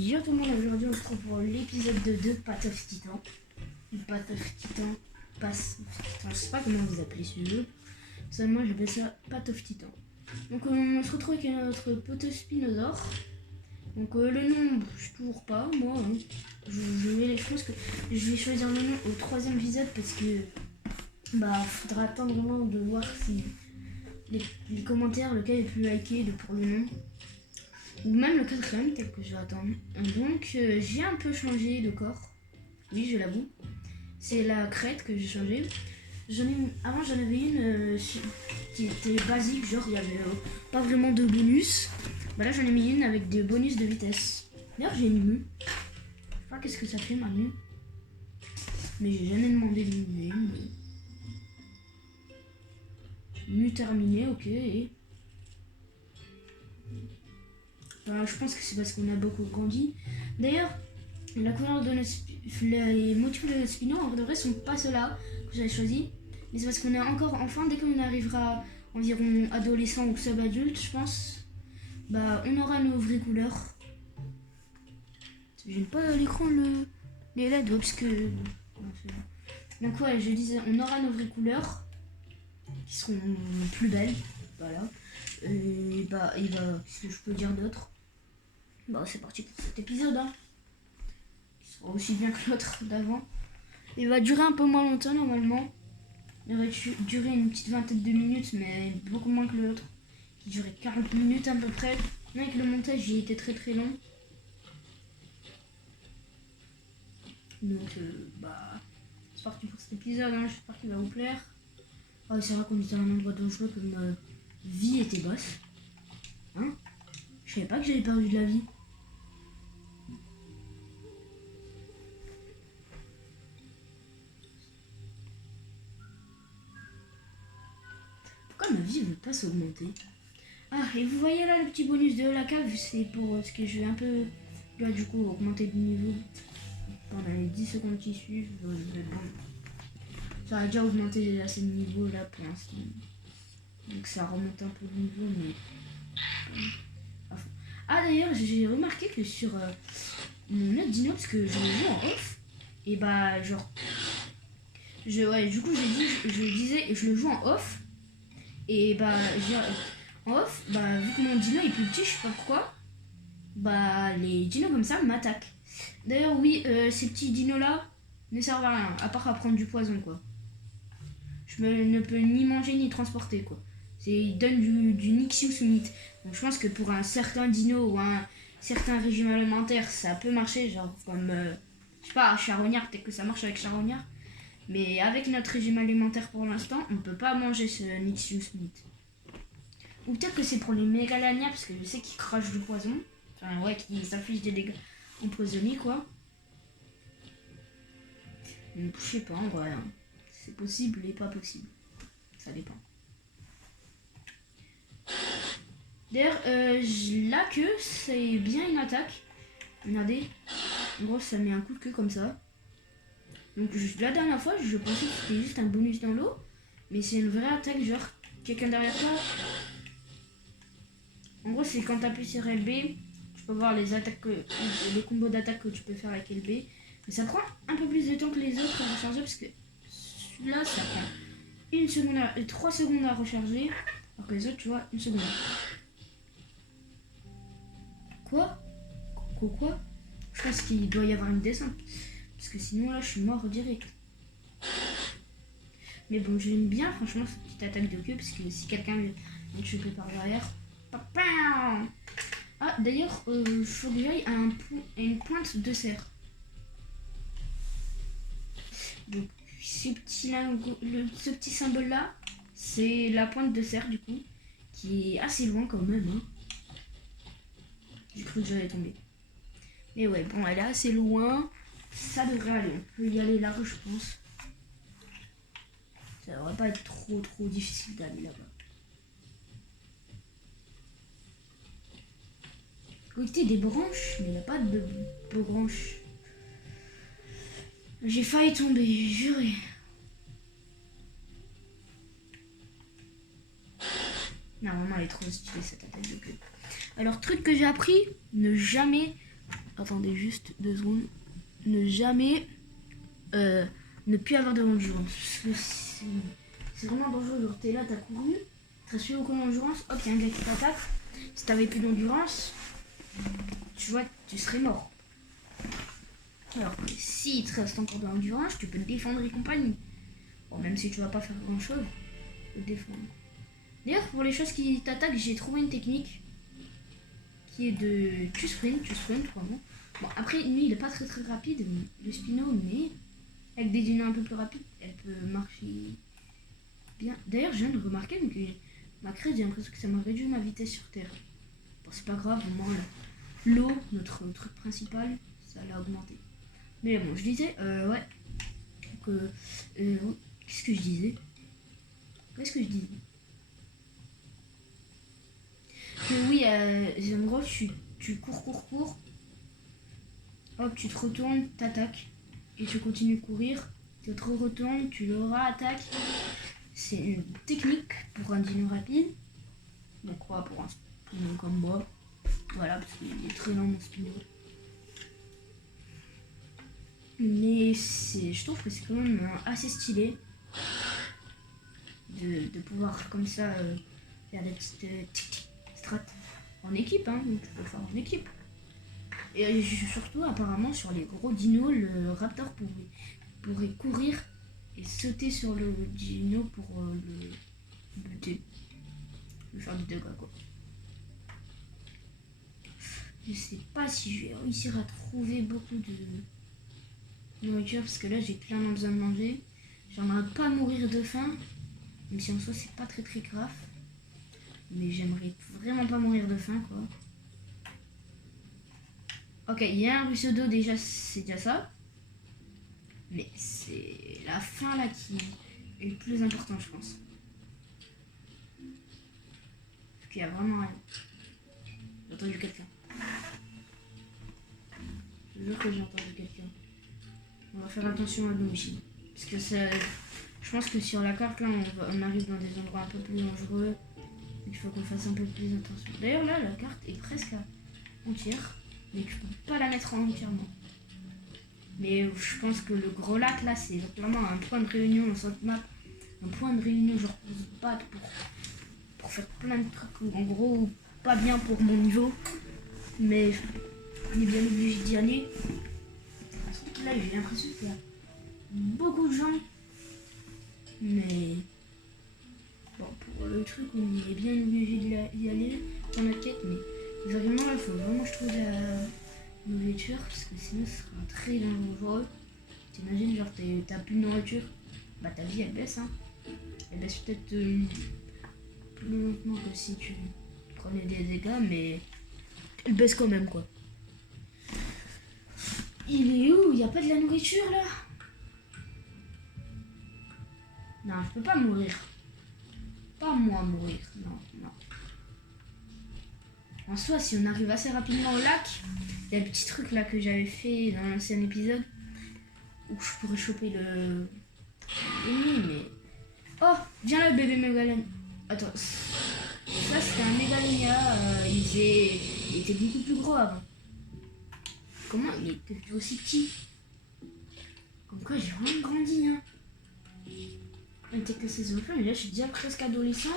Bonjour tout le monde, aujourd'hui on se retrouve pour l'épisode 2 de Path of Titan. Path of Titan, je sais pas comment vous appelez ce jeu. Seulement j'appelle ça Path of Titan. Donc on se retrouve avec notre Potospinosaure. Donc le nom, je toujours pas, moi. Hein. Je pense que je vais choisir le nom au 3e épisode parce que faudra attendre vraiment de voir si les commentaires, lequel est plus liké pour le nom. Ou même le 4e, tel que je vais attendre. Donc j'ai un peu changé de corps. Oui, je l'avoue. C'est la crête que j'ai changé. Avant j'en avais une qui était basique, genre il n'y avait pas vraiment de bonus. Là j'en ai mis une avec des bonus de vitesse. D'ailleurs j'ai une mue. Je sais pas qu'est-ce que ça fait ma mue. Mais j'ai jamais demandé de mue. Mue terminée, ok. Je pense que c'est parce qu'on a beaucoup grandi. D'ailleurs, la couleur de les motifs de notre spino en vrai sont pas ceux-là que j'avais choisi. Mais c'est parce qu'on est encore enfant. Dès qu'on arrivera environ adolescent ou sub-adulte, je pense, on aura nos vraies couleurs. J'aime pas l'écran les LED parce que. Donc ouais, je disais, on aura nos vraies couleurs qui seront plus belles. Voilà. Et qu'est-ce que je peux dire d'autre? C'est parti pour cet épisode, hein. Il sera aussi bien que l'autre d'avant. Il va durer un peu moins longtemps normalement. Il aurait duré une petite vingtaine de minutes, mais beaucoup moins que l'autre, qui durait 40 minutes à peu près. Avec le montage, il était très très long. Donc, c'est parti pour cet épisode, hein. J'espère qu'il va vous plaire. Ah, c'est vrai qu'on était à un endroit dangereux comme ma vie était basse. Hein? Je savais pas que j'avais perdu de la vie. Pourquoi ma vie ne veut pas s'augmenter? Ah, et vous voyez là le petit bonus de la cave, c'est pour ce que je vais un peu, là du coup, augmenter de niveau pendant les 10 secondes qui suivent. Ça a déjà augmenté assez de niveau là pour l'instant. Donc ça remonte un peu de niveau, mais... Ah d'ailleurs, j'ai remarqué que sur mon autre dino, parce que je le joue en off, et du coup je disais, je le joue en off, et en off, vu que mon dino est plus petit, je sais pas pourquoi, les dinos comme ça m'attaquent. D'ailleurs oui, ces petits dinos là ne servent à rien, à part à prendre du poison quoi. Je ne peux ni manger ni transporter quoi. Ils donnent du Nixius Meat. Donc je pense que pour un certain dino ou un certain régime alimentaire, ça peut marcher, genre comme, je sais pas, charognard, peut-être que ça marche avec charognard. Mais avec notre régime alimentaire pour l'instant, on peut pas manger ce Nixius Meat. Ou peut-être que c'est pour les mégalania, parce que je sais qu'ils crachent du poison. Enfin ouais, qu'ils s'affichent des dégâts empoisonnés quoi. Donc je sais pas, en vrai, hein. C'est possible et pas possible. Ça dépend. D'ailleurs, la queue, c'est bien une attaque. Regardez. En gros, ça met un coup de queue comme ça. Donc, la dernière fois, je pensais que c'était juste un bonus dans l'eau. Mais c'est une vraie attaque, genre, quelqu'un derrière toi. En gros, c'est quand tu appuies sur LB, tu peux voir les attaques, les combos d'attaque que tu peux faire avec LB. Mais ça prend un peu plus de temps que les autres à recharger, parce que là, ça prend 3 secondes à recharger. Alors que les autres, tu vois, 1 seconde. Quoi? Je pense qu'il doit y avoir une descente. Parce que sinon, là, je suis mort direct. Mais bon, j'aime bien, franchement, cette petite attaque de queue. Parce que si quelqu'un vient me choper par derrière... Ah, d'ailleurs, il faut que j'aille à une pointe de serre. Donc, ce petit symbole-là, c'est la pointe de serre, du coup. Qui est assez loin quand même, hein. J'ai cru que j'allais tomber. Mais ouais, bon, elle est assez loin. Ça devrait aller. On peut y aller là-bas, je pense. Ça devrait pas être trop difficile d'aller là-bas. Écoutez, des branches, mais il n'y a pas de branches. J'ai failli tomber, juré. Non, vraiment, elle est trop stylée cette attaque de queue. Alors, truc que j'ai appris, ne jamais attendez juste 2 secondes. Ne jamais ne plus avoir de l'endurance. C'est vraiment dangereux. Genre, t'es là, t'as couru, t'as suivi aucune endurance, hop, il y a un gars qui t'attaque. Si t'avais plus d'endurance, tu vois, tu serais mort. Alors que si il te reste encore de l'endurance, tu peux te défendre et compagnie. Bon, même si tu vas pas faire grand chose, tu peux te défendre. D'ailleurs, pour les choses qui t'attaquent, j'ai trouvé une technique qui est de. Tu sprint vraiment. Bon, après, lui, il est pas très rapide, le Spino, mais avec des dinos un peu plus rapides, elle peut marcher bien. D'ailleurs, je viens de remarquer que ma crête, j'ai l'impression que ça m'a réduit ma vitesse sur Terre. Bon, c'est pas grave, au moins l'eau, notre truc principal, ça l'a augmenté. Mais bon, je disais, ouais. Qu'est-ce que je disais Que oui, en gros, tu cours. Hop, tu te retournes, t'attaques. Et tu continues de courir. Tu te retournes, tu le attaques. C'est une technique pour un dino rapide. Donc quoi, pour un spino comme moi. Voilà, parce qu'il est très lent mon spino. Mais je trouve que c'est quand même assez stylé de pouvoir comme ça faire des petites strats en équipe, hein, donc tu peux le faire en équipe. Et surtout apparemment sur les gros dinos, le raptor pourrait courir et sauter sur le dino pour le buter, lui faire du dégâts quoi. Je sais pas si je vais réussir à trouver beaucoup de nourriture parce que là j'ai clairement besoin de manger. J'aimerais pas mourir de faim, même si en soi c'est pas très grave. Mais j'aimerais vraiment pas mourir de faim quoi. Ok, il y a un ruisseau d'eau déjà, c'est déjà ça. Mais c'est la fin là qui est le plus important je pense. Parce qu'il y a vraiment rien. J'ai entendu quelqu'un. Je jure que j'ai entendu quelqu'un. On va faire attention à nous aussi. Parce que ça, je pense que sur la carte là on arrive dans des endroits un peu plus dangereux. Il faut qu'on fasse un peu plus attention. D'ailleurs là la carte est presque entière. Mais je peux pas la mettre entièrement. Mais je pense que le gros lac là c'est vraiment un point de réunion en cette map. Un point de réunion genre pour se battre, pour faire plein de trucs en gros pas bien pour mon niveau. Mais on est bien obligé d'y aller. Surtout que là j'ai l'impression qu'il y a beaucoup de gens. Mais bon pour le truc on est bien obligé d'y aller dans notre quête. Mais vraiment là il faut vraiment que je trouve la nourriture parce que sinon ce sera très dangereux. T'imagines genre t'as plus de nourriture, bah ta vie elle baisse hein. Elle baisse peut-être plus lentement que si tu prenais des dégâts mais elle baisse quand même quoi. Il est où? Il n'y a pas de la nourriture là? Non je peux pas mourir. Pas moi mourir, non. En soi, si on arrive assez rapidement au lac, il y a le petit truc là que j'avais fait dans l'ancien épisode où je pourrais choper l'ennemi, mais. Oh, viens là, bébé Mégalon. Attends, ça c'était un Mégalonia, il était beaucoup plus gros avant. Comment il était aussi petit? Comme quoi j'ai vraiment grandi, hein. On était que ces enfants, mais là je suis déjà presque adolescent.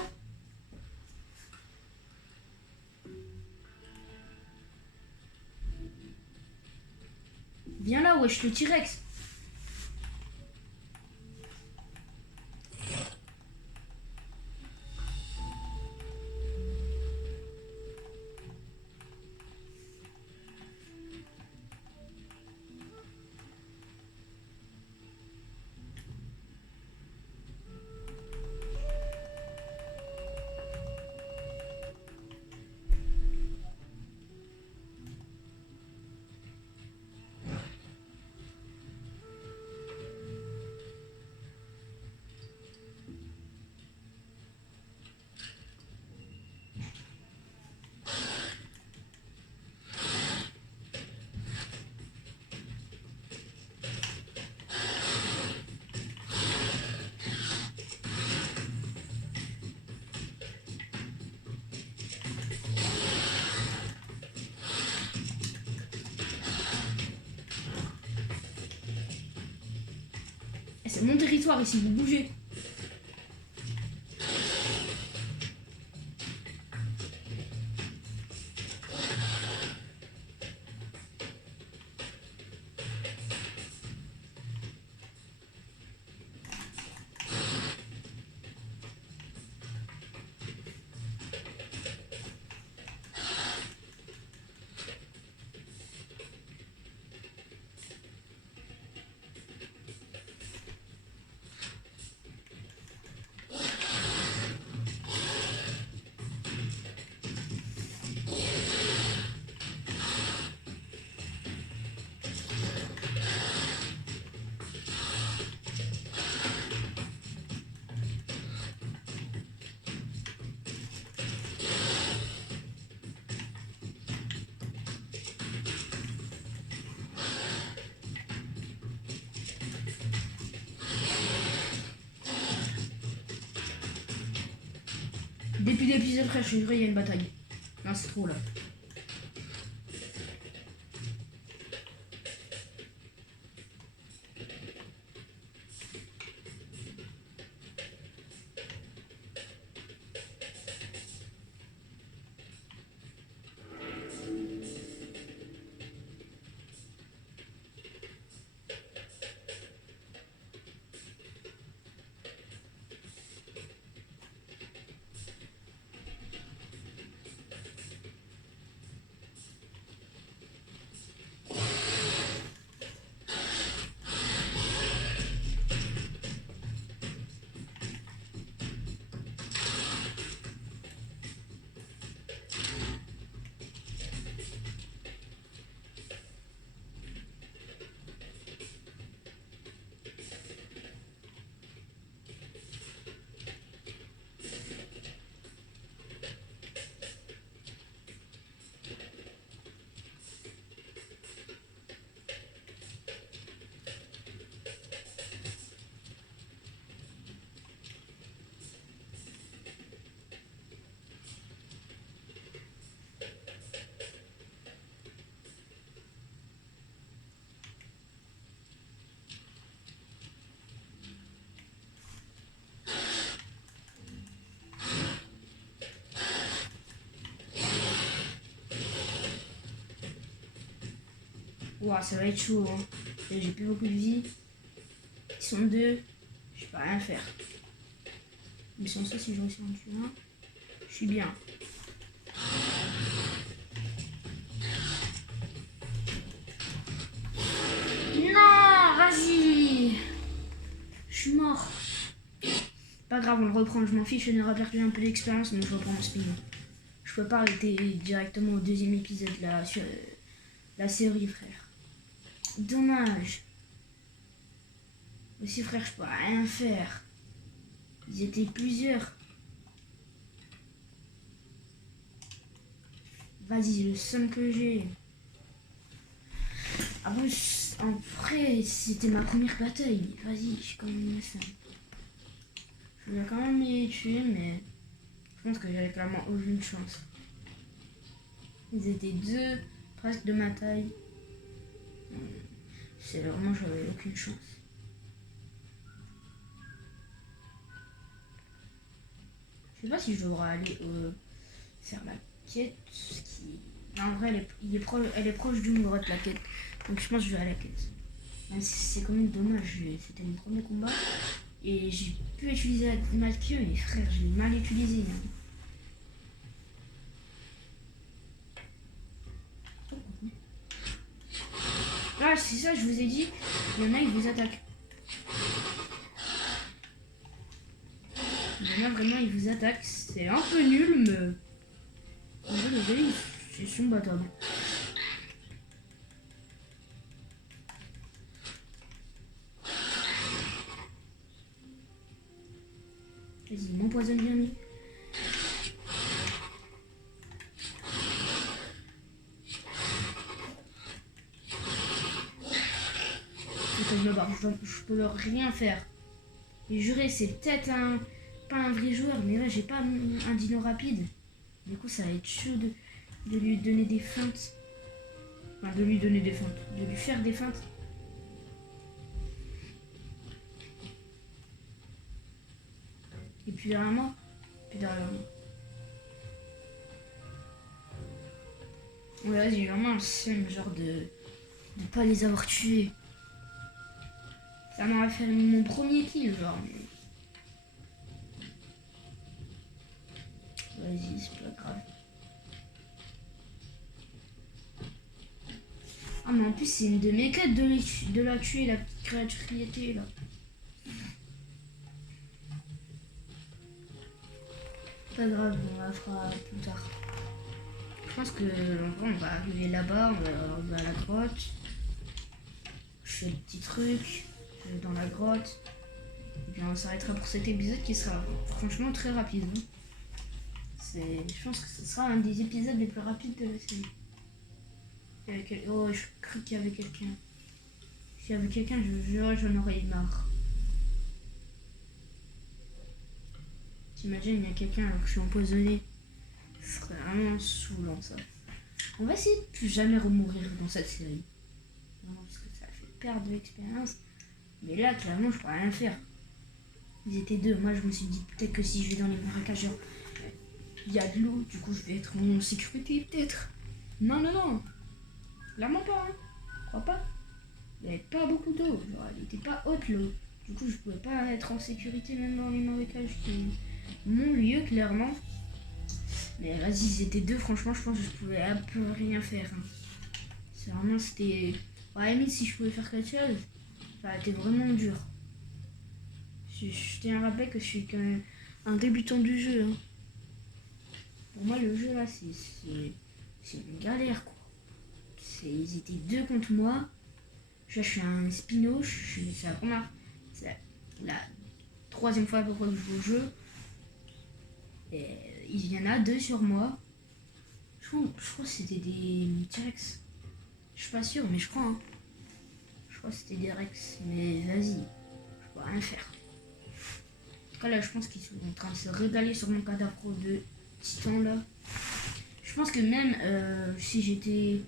Viens là, wesh, le T-Rex. C'est mon territoire ici, vous bougez. Depuis l'épisode frère, je suis juré, il y a une bataille. Non, c'est trop là. Ouah, ça va être chaud, hein. Et j'ai plus beaucoup de vie. Ils sont deux. Je peux rien faire. Mais sans ça, si je réussis à en tuer un, je suis bien. Non, vas-y. Je suis mort. Pas grave, on le reprend. Je m'en fiche, on aura perdu un peu d'expérience, donc je reprends mon speed. Je peux pas arrêter directement au deuxième épisode là, sur la série, frère. Dommage. Aussi, frère, je peux rien faire. Ils étaient plusieurs. Vas-y, le seum que j'ai. Ah bon, en vrai, c'était ma première bataille. Vas-y, je suis quand même le seum. Je voulais quand même les tuer, mais je pense que j'avais clairement aucune chance. Ils étaient deux, presque de ma taille. C'est vraiment, j'avais aucune chance. Je sais pas si je devrais aller faire la quête. Non, en vrai, elle est proche d'une grotte, la quête. Donc je pense que je vais à la quête. C'est quand même dommage. C'était mon premier combat. Et j'ai pu utiliser ma queue, mais frère, je l'ai mal utilisé. Hein. Ah, c'est ça, je vous ai dit. Il y en a, ils vous attaquent. Il y en a vraiment, ils vous attaquent. C'est un peu nul, mais. En vrai, le gars, ils sont battables. Vas-y, il m'empoisonne bien lui. Je me barre, je peux rien faire. Et juré, c'est peut-être pas un vrai joueur, mais là j'ai pas un dino rapide. Du coup, ça va être chaud de lui donner des feintes. Enfin, de lui donner des feintes. De lui faire des feintes. Et puis derrière moi. Puis derrière moi. Ouais, j'ai vraiment un seum, genre de pas les avoir tués. Ça m'aurait fait mon premier kill, genre. Vas-y, c'est pas grave. Ah, mais en plus, c'est une de mes quêtes de la tuer, la petite créature qui était là. Pas grave, on la fera plus tard. Je pense que en vrai, on va arriver là-bas, on va à la grotte. Je fais le petit truc dans la grotte. Et puis on s'arrêtera pour cet épisode qui sera franchement très rapide. Hein. Je pense que ce sera un des épisodes les plus rapides de la série. Oh, je crois qu'il y avait quelqu'un. S'il y avait quelqu'un, je vous jure, j'en aurais eu marre. T'imagines, il y a quelqu'un alors que je suis empoisonné. Ce serait vraiment saoulant ça. On va essayer de plus jamais remourir dans cette série. Non, parce que ça fait perdre de l'expérience. Mais là, clairement, je pourrais rien faire. Ils étaient deux. Moi, je me suis dit peut-être que si je vais dans les marécageurs, il y a de l'eau. Du coup, je vais être en sécurité, peut-être. Non, non, non. Clairement pas. Hein. Je crois pas. Il n'y avait pas beaucoup d'eau. Genre, elle n'était pas haute, l'eau. Du coup, je pouvais pas être en sécurité même dans les marécages. C'était mon lieu, clairement. Mais vas-y, ils étaient deux. Franchement, je pense que je pouvais un peu rien faire. Hein. C'est vraiment, c'était... À la limite, si je pouvais faire quelque chose, ça a été vraiment dur. Je tiens à rappeler que je suis quand même un débutant du jeu. Hein. Pour moi, le jeu, là, c'est une galère, quoi. Ils étaient deux contre moi. Je suis un spino. C'est la troisième fois à peu près que je joue au jeu. Et il y en a deux sur moi. Je crois que c'était des T-Rex. Je suis pas sûr, mais je crois. Hein. Je crois que c'était des Rex. Mais vas-y, je peux rien faire. En tout cas, là, je pense qu'ils sont en train de se régaler sur mon cadavre de titan, là. Je pense que même si j'étais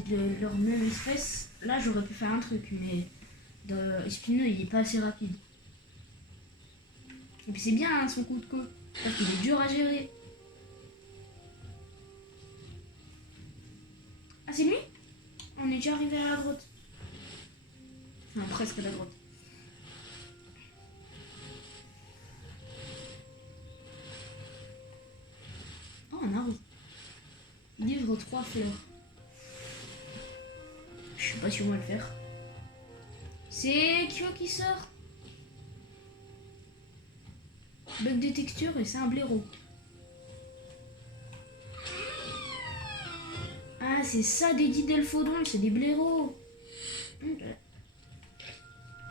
de leur même espèce, là, j'aurais pu faire un truc. Mais Espineux, il est pas assez rapide. Et puis c'est bien, hein, son coup de queue. Parce qu'il est dur à gérer. Ah, c'est lui? On est déjà arrivé à la grotte. Non, presque à la grotte. Oh, un arbre. Livre 3 fleurs. Je sais pas si on va le faire. C'est Kyo qui sort. Bug de texture et c'est un blaireau. Ah, c'est ça des didelphodons, c'est des blaireaux.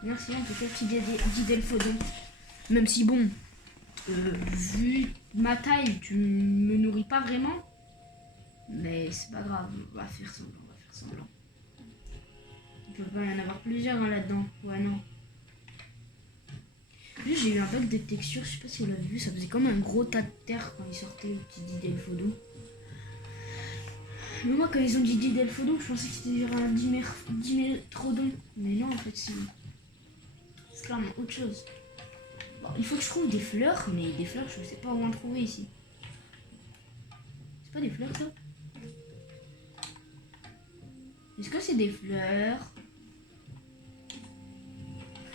Merci en tout cas, petit didelphodon. Même si bon, vu ma taille, tu me nourris pas vraiment. Mais c'est pas grave, on va faire semblant. Il peut pas y en avoir plusieurs hein, là-dedans. Ouais, non. Juste, j'ai eu un bug de texture, je sais pas si vous l'avez vu, ça faisait comme un gros tas de terre quand il sortait le petit didelphodon. Mais moi, quand ils ont dit didelphodon, je pensais que c'était un dimétrodon. Mais non, en fait, c'est clairement autre chose. Bon, il faut que je trouve des fleurs, mais des fleurs, je sais pas où en trouver ici. C'est pas des fleurs, ça? Est-ce que c'est des fleurs?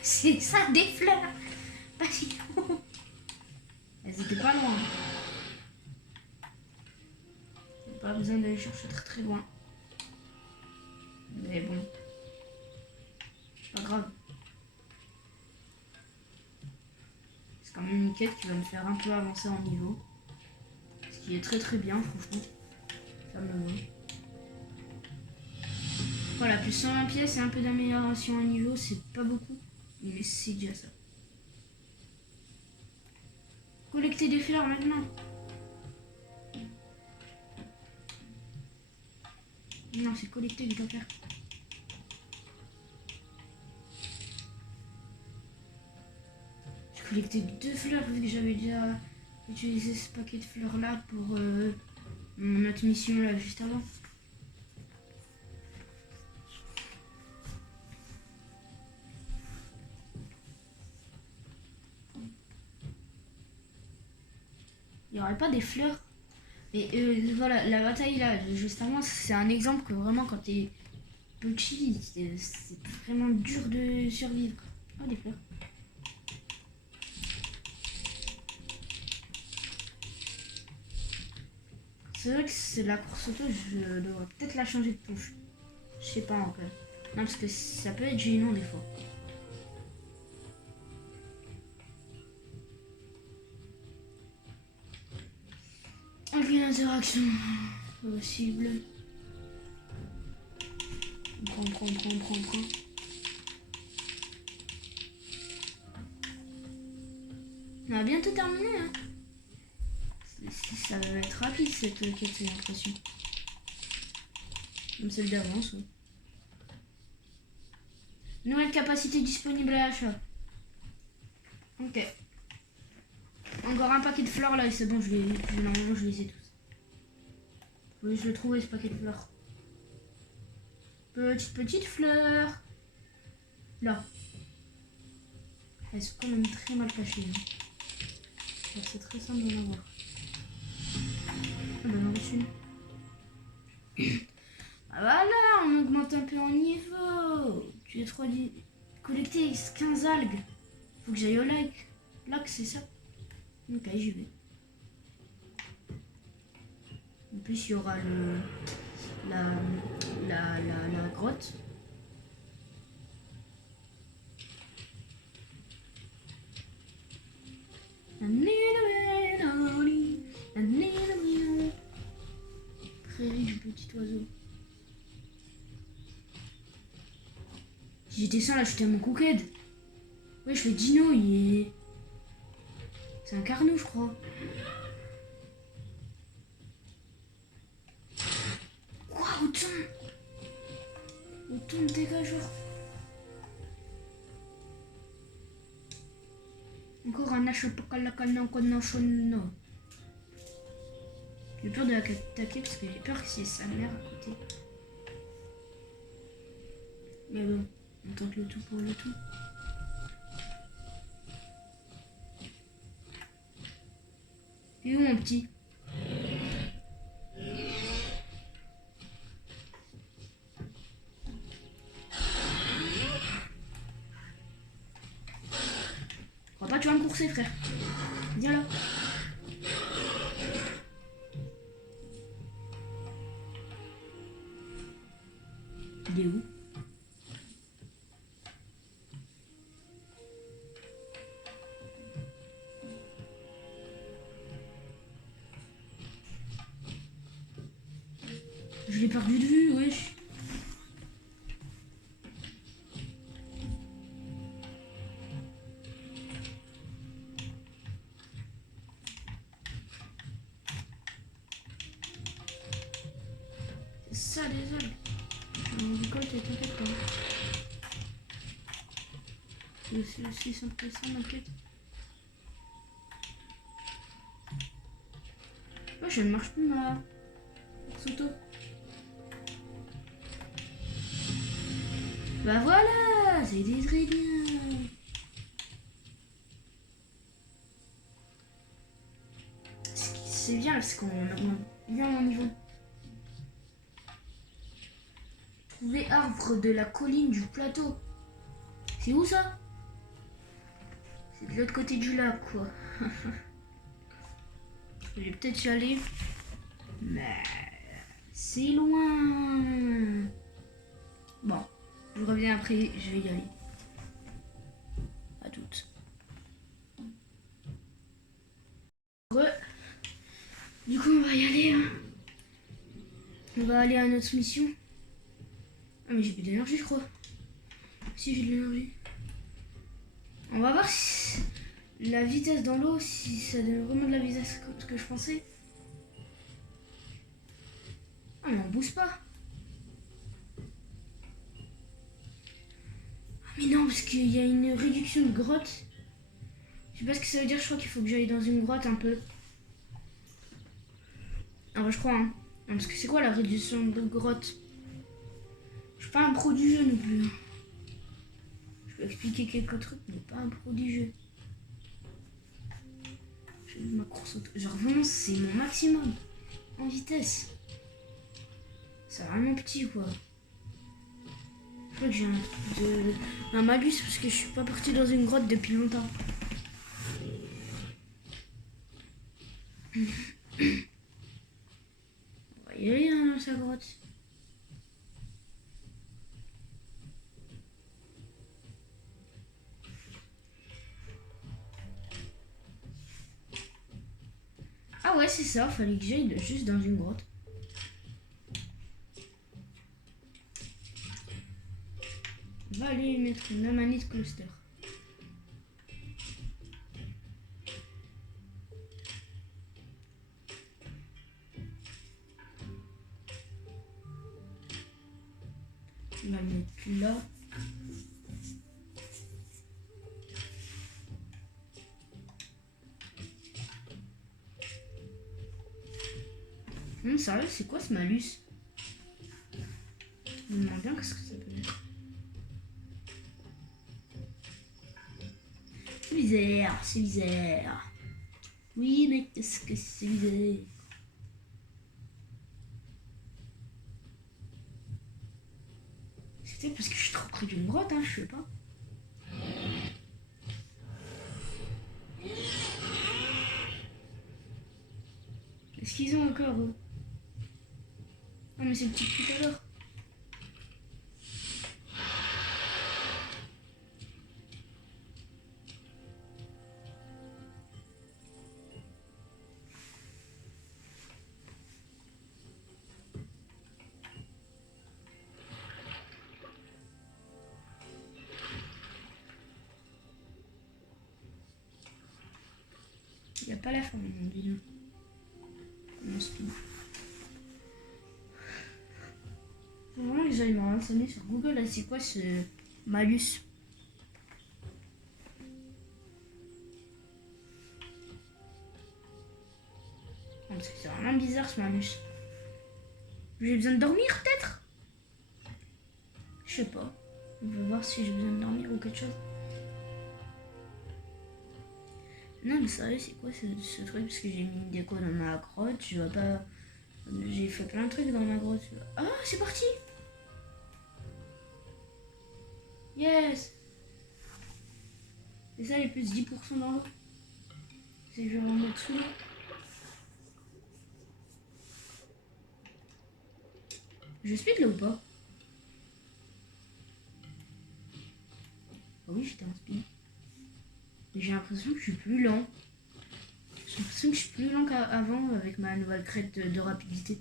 C'est ça, des fleurs! Pas si loin. Elles étaient pas loin. Pas besoin d'aller chercher très très loin. Mais bon. Pas grave. C'est quand même une quête qui va me faire un peu avancer en niveau. Ce qui est très très bien, franchement. Ça me va. Voilà, plus 120 pièces et un peu d'amélioration en niveau, c'est pas beaucoup. Mais c'est déjà ça. Collecter des fleurs maintenant. Non, c'est collecter que je dois faire. J'ai collecté 2 fleurs vu que j'avais déjà utilisé ce paquet de fleurs là pour notre mission là juste avant. aurait pas des fleurs. Et voilà, la bataille là, juste avant, c'est un exemple que vraiment quand t'es petit, c'est vraiment dur de survivre. Oh, des fleurs. C'est vrai que c'est la course auto, je devrais peut-être la changer de touche. Je sais pas encore. Non, parce que ça peut être gênant des fois. Aucune interaction possible. Prends. On a bientôt terminé, hein. Ça va être rapide cette quête, j'ai l'impression. Comme celle d'avance, ouais. Nouvelle capacité disponible à l'achat. Ok. Encore un paquet de fleurs là et c'est bon, normalement je les ai tous. Oui, je le trouvais ce paquet de fleurs. Petite fleur. Là. Elles sont quand même très mal cachées. Hein. C'est très simple d'en avoir. Ah bah non, dessus. Ah voilà, on augmente un peu en niveau. Tu as 3 collecter 15 algues. Faut que j'aille au lac. Lac, c'est ça. Ok, j'y vais. En plus, il y aura la grotte. Prairie du petit oiseau. Si j'étais sans l'acheter à mon cooked. Ouais, je fais Dino, il est. C'est un carnou, je crois. Quoi, autant de dégâts, genre. Encore un Ashopakalakanankonachon. J'ai peur de l'attaquer parce que j'ai peur que c'est sa mère à côté. Mais bon, on tente le tout pour le tout. Et où mon petit? Je crois pas que tu vas me courser, frère. Viens là. Il est où? Je l'ai perdu de vue, wesh. C'est ça, les algues. On récolte et t'inquiète pas. C'est aussi simple que ça, m'inquiète. Wesh, elle marche plus, ma course auto. Bah voilà, c'était très bien. C'est bien parce qu'on augmente bien mon niveau. Trouver arbre de la colline du plateau. C'est où ça? C'est de l'autre côté du lac, quoi. Je vais peut-être y aller. Mais c'est loin. Bon, je reviens après, je vais y aller. À toutes. Du coup, on va y aller. Hein. On va aller à notre mission. Ah, mais j'ai plus d'énergie, je crois. Si, j'ai de l'énergie. On va voir si la vitesse dans l'eau, si ça donne vraiment de la vitesse comme ce que je pensais. Ah, mais on bouge pas. Ah, mais non, parce qu'il y a une réduction de grotte. Je sais pas ce que ça veut dire, je crois qu'il faut que j'aille dans une grotte un peu. Ah, je crois, hein. Non, parce que c'est quoi la réduction de grotte? Je suis pas un pro du jeu non plus. Je peux expliquer quelques trucs, mais pas un pro du jeu. Je ma course auto. Genre vraiment, c'est mon maximum en vitesse. C'est vraiment petit quoi. Je crois que j'ai un malus parce que je suis pas parti dans une grotte depuis longtemps. On va y aller dans sa grotte. Ah ouais, c'est ça, fallait que j'aille juste dans une grotte. On va aller mettre une amanite cluster. On va le mettre là. Sérieux, c'est quoi ce malus? Je me demande bien qu'est-ce que ça peut être. C'est bizarre, c'est bizarre. Oui, mais qu'est-ce que c'est bizarre? C'est parce que je suis trop près d'une grotte, hein, je sais pas. Est-ce qu'ils ont encore eux? Non mais c'est le petit tout à l'heure. Il n'y a pas la fin mon vidéo. Mon speed. Faut vraiment que j'aille me renseigner sur Google là, c'est quoi ce malus? C'est vraiment bizarre ce malus. J'ai besoin de dormir peut-être? Je sais pas. On va voir si j'ai besoin de dormir ou quelque chose. Non mais sérieux, c'est quoi ce truc? Parce que j'ai mis une déco dans ma grotte, je vois pas... J'ai fait plein de trucs dans ma grotte. Ah, c'est parti! Yes! Et ça, les plus 10% dans l'eau. C'est que je vais en mettre sous l'eau. Je speed là ou pas? Ah oui, j'étais en speed. J'ai l'impression que je suis plus lent. J'ai l'impression que je suis plus lent qu'avant avec ma nouvelle crête de rapidité.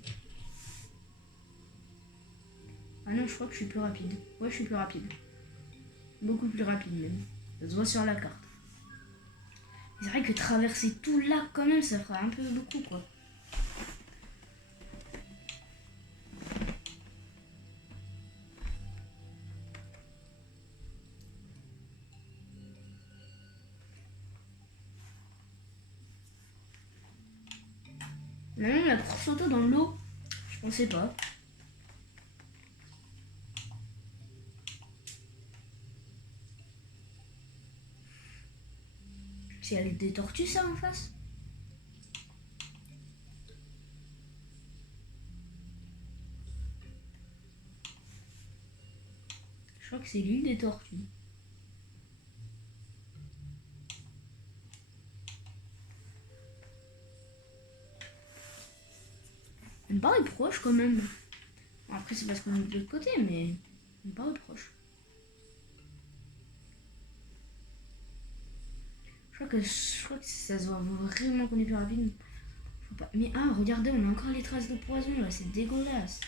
Ah non, je crois que je suis plus rapide. Ouais, je suis plus rapide. Beaucoup plus rapide même. Ça se voit sur la carte. C'est vrai que traverser tout le lac quand même, ça ferait un peu beaucoup quoi. Même la course auto dans l'eau, je pensais pas. C'est avec des tortues ça en face? Je crois que c'est l'île des tortues. Elle me paraît proche quand même. Bon, après c'est parce qu'on est de l'autre côté, mais elle me paraît proche. Je crois que ça se voit vraiment qu'on est plus rapide. Faut pas... Mais ah, regardez, on a encore les traces de poison là, c'est dégueulasse.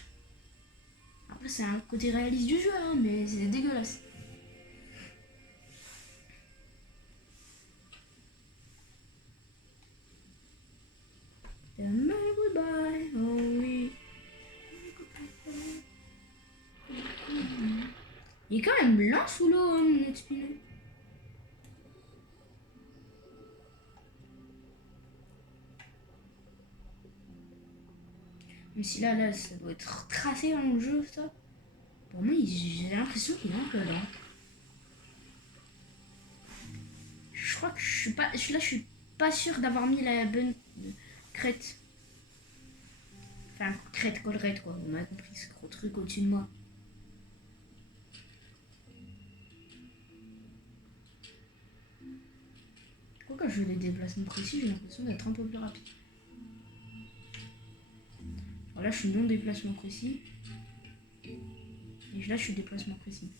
Après c'est un côté réaliste du jeu, hein, mais c'est dégueulasse. Goodbye, oh oui. Il est quand même blanc sous l'eau, hein, mon Espino. Mais si là, ça doit être tracé dans le jeu, ça. Pour moi, j'ai l'impression qu'il est un peu lent. Je crois que je suis pas... Là, je suis pas sûr d'avoir mis la bonne crête. Enfin, crête, collerette, quoi. Vous m'avez compris, ce gros truc au-dessus de moi. Quand je fais des déplacements précis, j'ai l'impression d'être un peu plus rapide. Alors là, je suis non déplacement précis. Et là, je suis déplacement précis.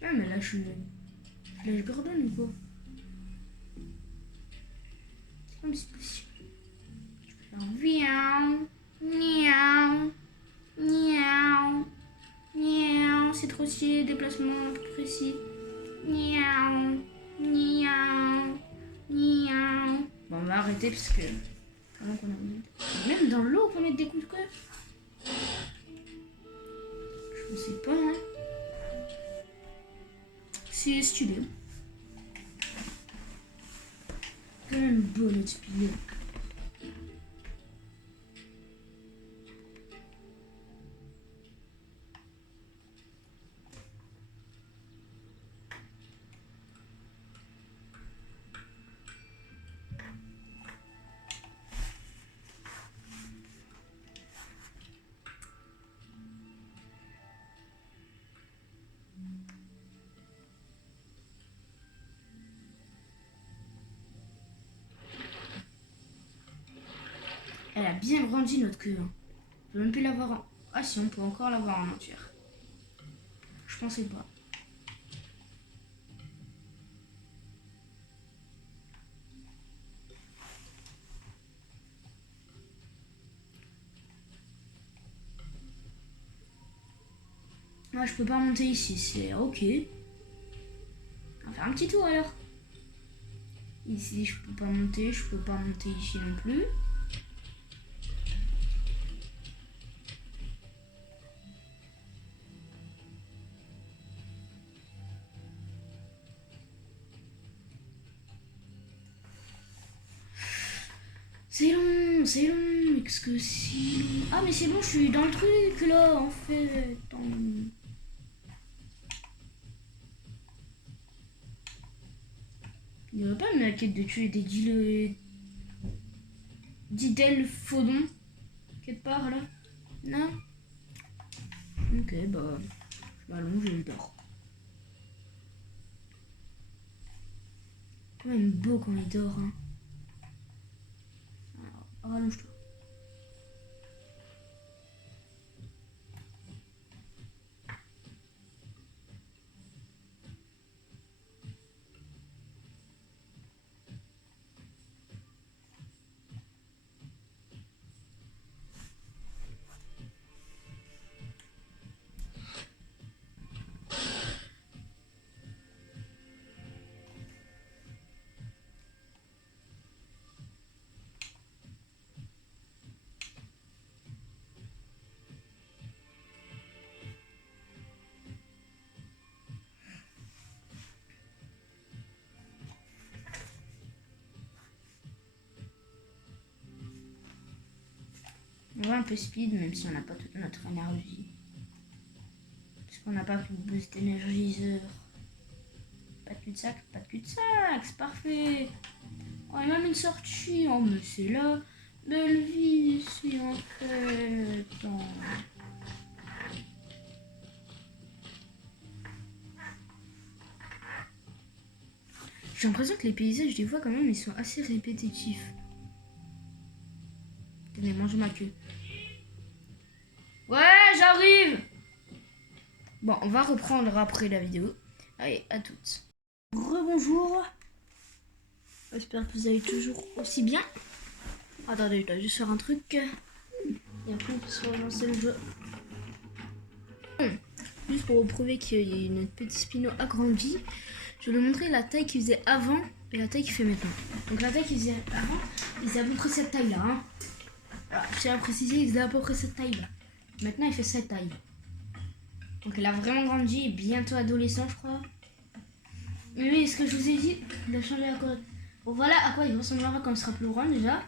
Ah, mais là, je suis... Flash Gordon ou quoi? C'est comme si possible. Je peux faire miaou, miaou, miaou, miaou. C'est trop stylé, déplacement précis. Miaou, miaou, miaou. Bon, on va arrêter parce que... Même dans l'eau, on peut mettre des coups de cœur. Je ne sais pas, hein. C'est stylé. Quand même beau notre pilier. Elle a bien grandi notre queue. Hein. On peut même plus l'avoir en... Ah si, on peut encore l'avoir en entière. Je pensais pas. Moi, je peux pas monter ici, c'est ok. On va faire un petit tour alors. Ici, je peux pas monter ici non plus. C'est long, qu'est-ce que c'est long. Ah mais c'est bon, je suis dans le truc là, en fait. Il n'y aurait pas une quête de tuer des d'Idel Faudon quelque part là? Non? Ok, bah je m'allonge et je dors. Quand même beau quand il dort, hein. Alors, rallonge-toi. On va un peu speed, même si on n'a pas toute notre énergie. Parce qu'on n'a pas pu boost énergiseur. Pas de cul-de-sac, pas de cul-de-sac, c'est parfait. Oh, il y a même une sortie. Oh, mais c'est la belle vie ici en fait. Oh. J'ai l'impression que les paysages, des fois, quand même, ils sont assez répétitifs. Tenez, mange ma queue. Ouais, j'arrive. Bon, on va reprendre après la vidéo. Allez, à toutes. Rebonjour. J'espère que vous allez toujours aussi bien. Attendez, je dois juste faire un truc. Et après, on peut se relancer le jeu. Juste pour vous prouver qu'il y a notre petit Spino agrandi, je vais vous montrer la taille qu'il faisait avant et la taille qu'il fait maintenant. Donc la taille qu'il faisait avant, il faisait à peu près cette taille-là. Hein. Alors, je tiens à préciser, il faisait à peu près cette taille-là. Maintenant, il fait cette taille. Donc il a vraiment grandi, bientôt adolescent, je crois. Mais oui, ce que je vous ai dit, il a changé la collerette. Bon, voilà à quoi il ressemblera quand il sera plus grand déjà.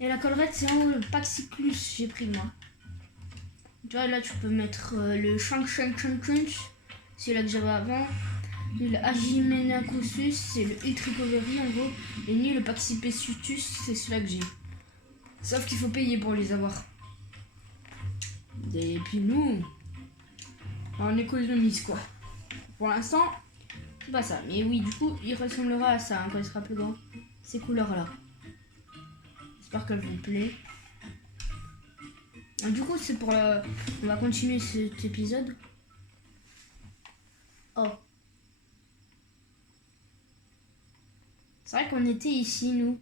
Et la collerette, c'est en haut le pack Cyclus, j'ai pris moi. Tu vois, là, tu peux mettre le Shank Shank Shank Crunch, c'est là que j'avais avant. Le Agimenacosus, c'est le Ultricovery en gros. Et ni le Paxipessutus, c'est celui-là que j'ai. Sauf qu'il faut payer pour les avoir. Et puis nous, on économise quoi. Pour l'instant, c'est pas ça. Mais oui, du coup, il ressemblera à ça hein, quand il sera plus grand. Ces couleurs-là. J'espère qu'elles vous plaît. Du coup, c'est pour la... On va continuer cet épisode. Oh. C'est vrai qu'on était ici, nous.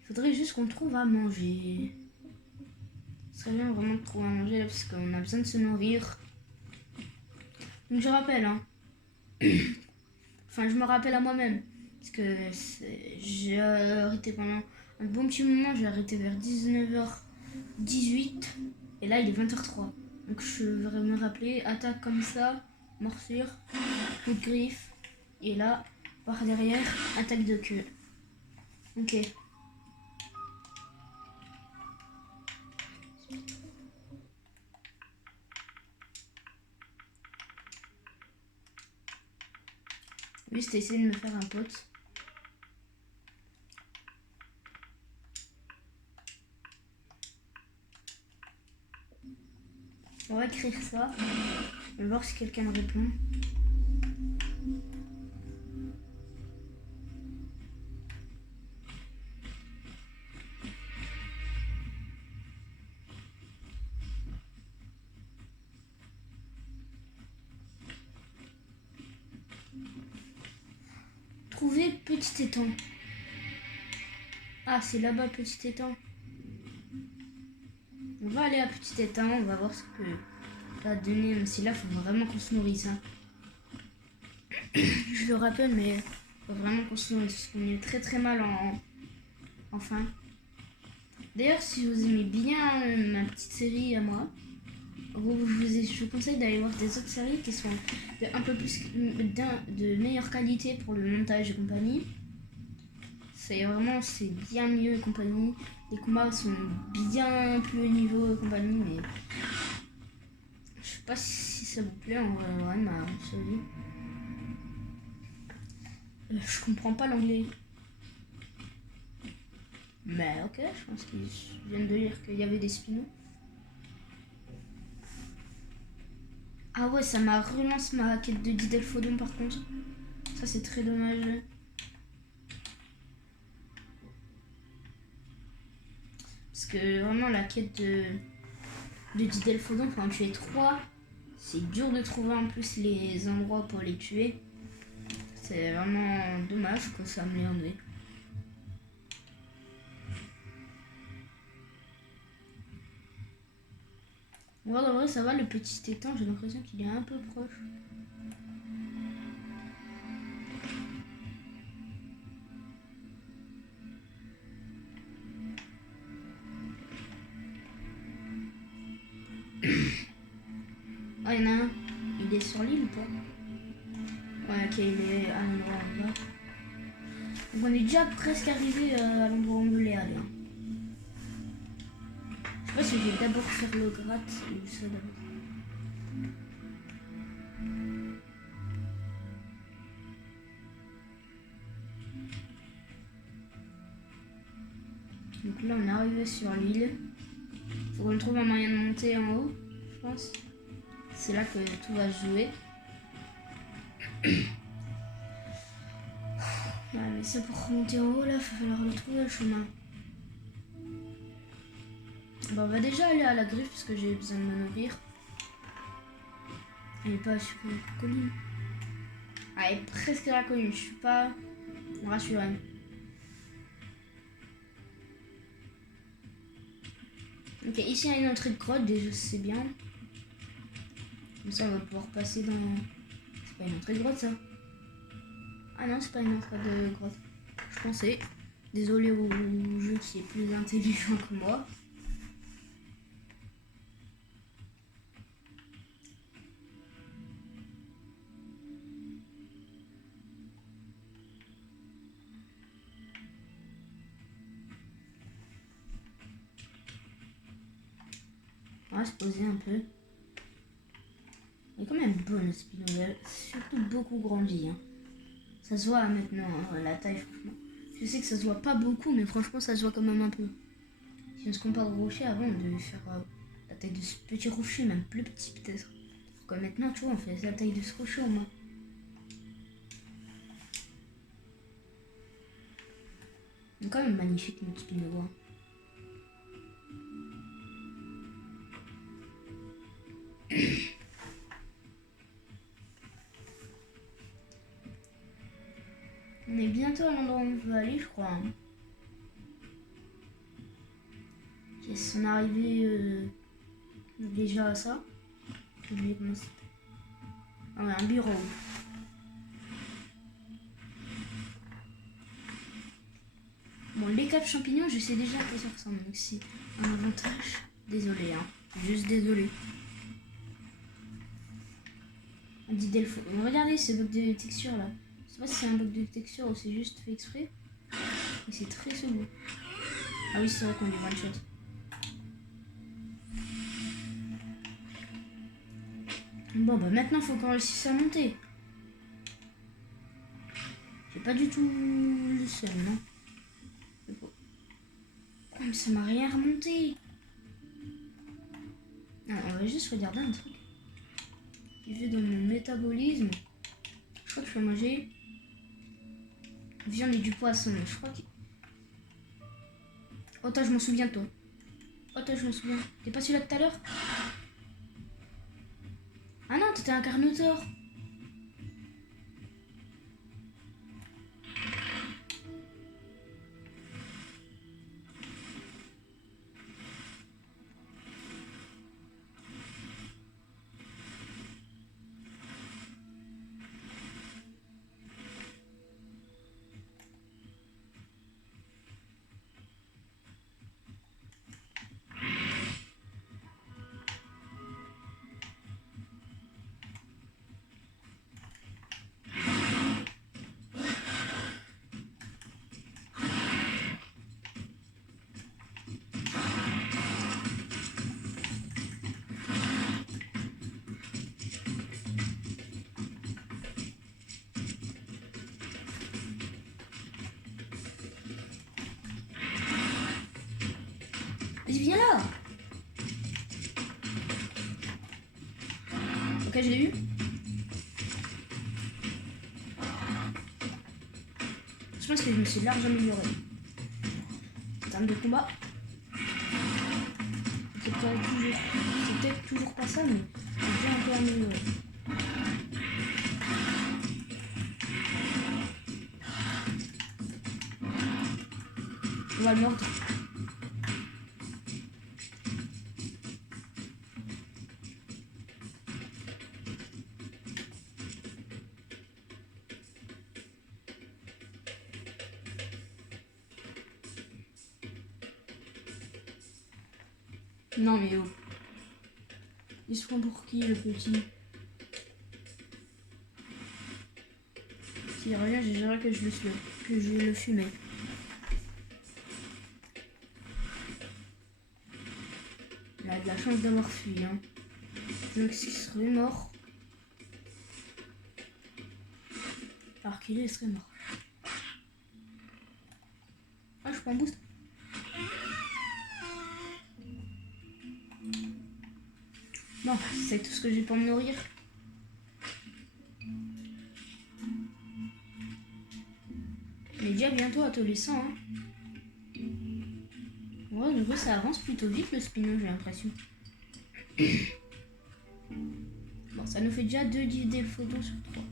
Il faudrait juste qu'on trouve à manger. Ce serait bien vraiment de trouver à manger là, parce qu'on a besoin de se nourrir. Donc je rappelle, hein. Enfin, je me rappelle à moi-même. Parce que j'ai arrêté pendant un bon petit moment. J'ai arrêté vers 19h18. Et là, il est 20h03. Donc je vais me rappeler. Attaque comme ça. Morsure. Coup de griffe. Et là, par derrière, attaque de queue. Ok. Juste essayer de me faire un pote. On va écrire ça. On va voir si quelqu'un me répond. Trouver petit étang. Ah, c'est là-bas, petit étang. On va aller à petit étang, on va voir ce que ça va donner. Même si là, il faut vraiment qu'on se nourrisse. Hein. Je le rappelle, mais il faut vraiment qu'on se nourrisse. Parce qu'on est très très mal en faim. D'ailleurs, si vous aimez bien ma petite série à moi, je vous conseille d'aller voir des autres séries qui sont un peu plus de meilleure qualité pour le montage et compagnie. C'est bien mieux et compagnie. Les combats sont bien plus haut niveau et compagnie, mais je sais pas si ça vous plaît en vrai ma série. Je comprends pas l'anglais. Mais ok, je pense qu'ils viennent de lire qu'il y avait des spin-offs. Ah ouais, ça m'a relance ma quête de Didelphodon par contre. Ça c'est très dommage. Parce que vraiment la quête de Didelphodon, faut en tuer 3. C'est dur de trouver en plus les endroits pour les tuer. C'est vraiment dommage que ça me l'ait enlevé. En vrai, ça va, le petit étang, j'ai l'impression qu'il est un peu proche. Ah, il y en a un. Il est sur l'île ou pas? Ouais, ok, il est à l'endroit où on va. Donc on est déjà presque arrivé à l'endroit où on voulait aller. Hein. Je sais pas si je vais d'abord faire le gratte ou ça d'abord. Donc là on est arrivé sur l'île. Faut qu'on trouve un moyen de monter en haut, je pense. C'est là que tout va se jouer. Ouais, mais ça pour remonter en haut là, il va falloir le trouver le chemin. Bon, on va déjà aller à la griffe parce que j'ai besoin de me nourrir. Elle est pas sur la colline. Ah, elle est presque à la colline, je suis pas rassurée. Ok, ici il y a une entrée de grotte, déjà c'est bien. Comme ça on va pouvoir passer dans... C'est pas une entrée de grotte ça? Ah non, c'est pas une entrée de grotte. Je pensais. Désolé au jeu qui est plus intelligent que moi. On va se poser un peu. Elle est quand même bonne le Spino, elle a surtout beaucoup grandi. Hein. Ça se voit maintenant, hein, la taille franchement. Je sais que ça se voit pas beaucoup, mais franchement ça se voit quand même un peu. Si on se compare au rocher, avant on devait faire la taille de ce petit rocher, même plus petit peut-être. Comme maintenant, tu vois, on fait la taille de ce rocher au moins. Il est quand même magnifique notre Spino. Hein. On est bientôt à l'endroit où on veut aller, je crois. Hein. Yes, on est arrivé déjà à ça. J'ai oublié comment c'est. Ah ouais, un bureau. Bon, les capes champignons, je sais déjà à quoi ça ressemble. Donc c'est un avantage. Désolé, hein. Juste désolé. On dit Delpho. Regardez ce bug de texture là. Je sais pas si c'est un bug de texture ou c'est juste fait exprès. Mais c'est très second. Ah oui, c'est vrai qu'on est one shot. Bon, bah maintenant faut qu'on réussisse à monter. J'ai pas du tout le seul, non? Oh, mais ça m'a rien remonté. Ah, on va juste regarder un truc. J'ai vu dans mon métabolisme. Je crois que je peux manger viande et du poisson. Je crois que. Oh, toi, je m'en souviens, toi. Oh, toi, je m'en souviens. T'es pas celui-là de tout à l'heure? Ah non, t'étais un carnotaure. Vas-y, viens là. Ok, je l'ai eu. Je pense que je me suis largement amélioré. En termes de combat. C'est peut-être toujours pas ça, mais c'est bien un peu amélioré. On va le mordre. Non mais oh. Il se prend pour qui le petit? S'il revient, je dirais que je le fumais. Il a de la chance d'avoir fui, hein. Donc s'il serait mort. Alors qu'il serait mort. Ah, je prends un boost. Bon, c'est tout ce que j'ai pour me nourrir. Mais déjà bientôt adolescent, hein. Ouais, du coup ça avance plutôt vite le Spino, j'ai l'impression. Bon, ça nous fait déjà 2 Delphodons sur 3.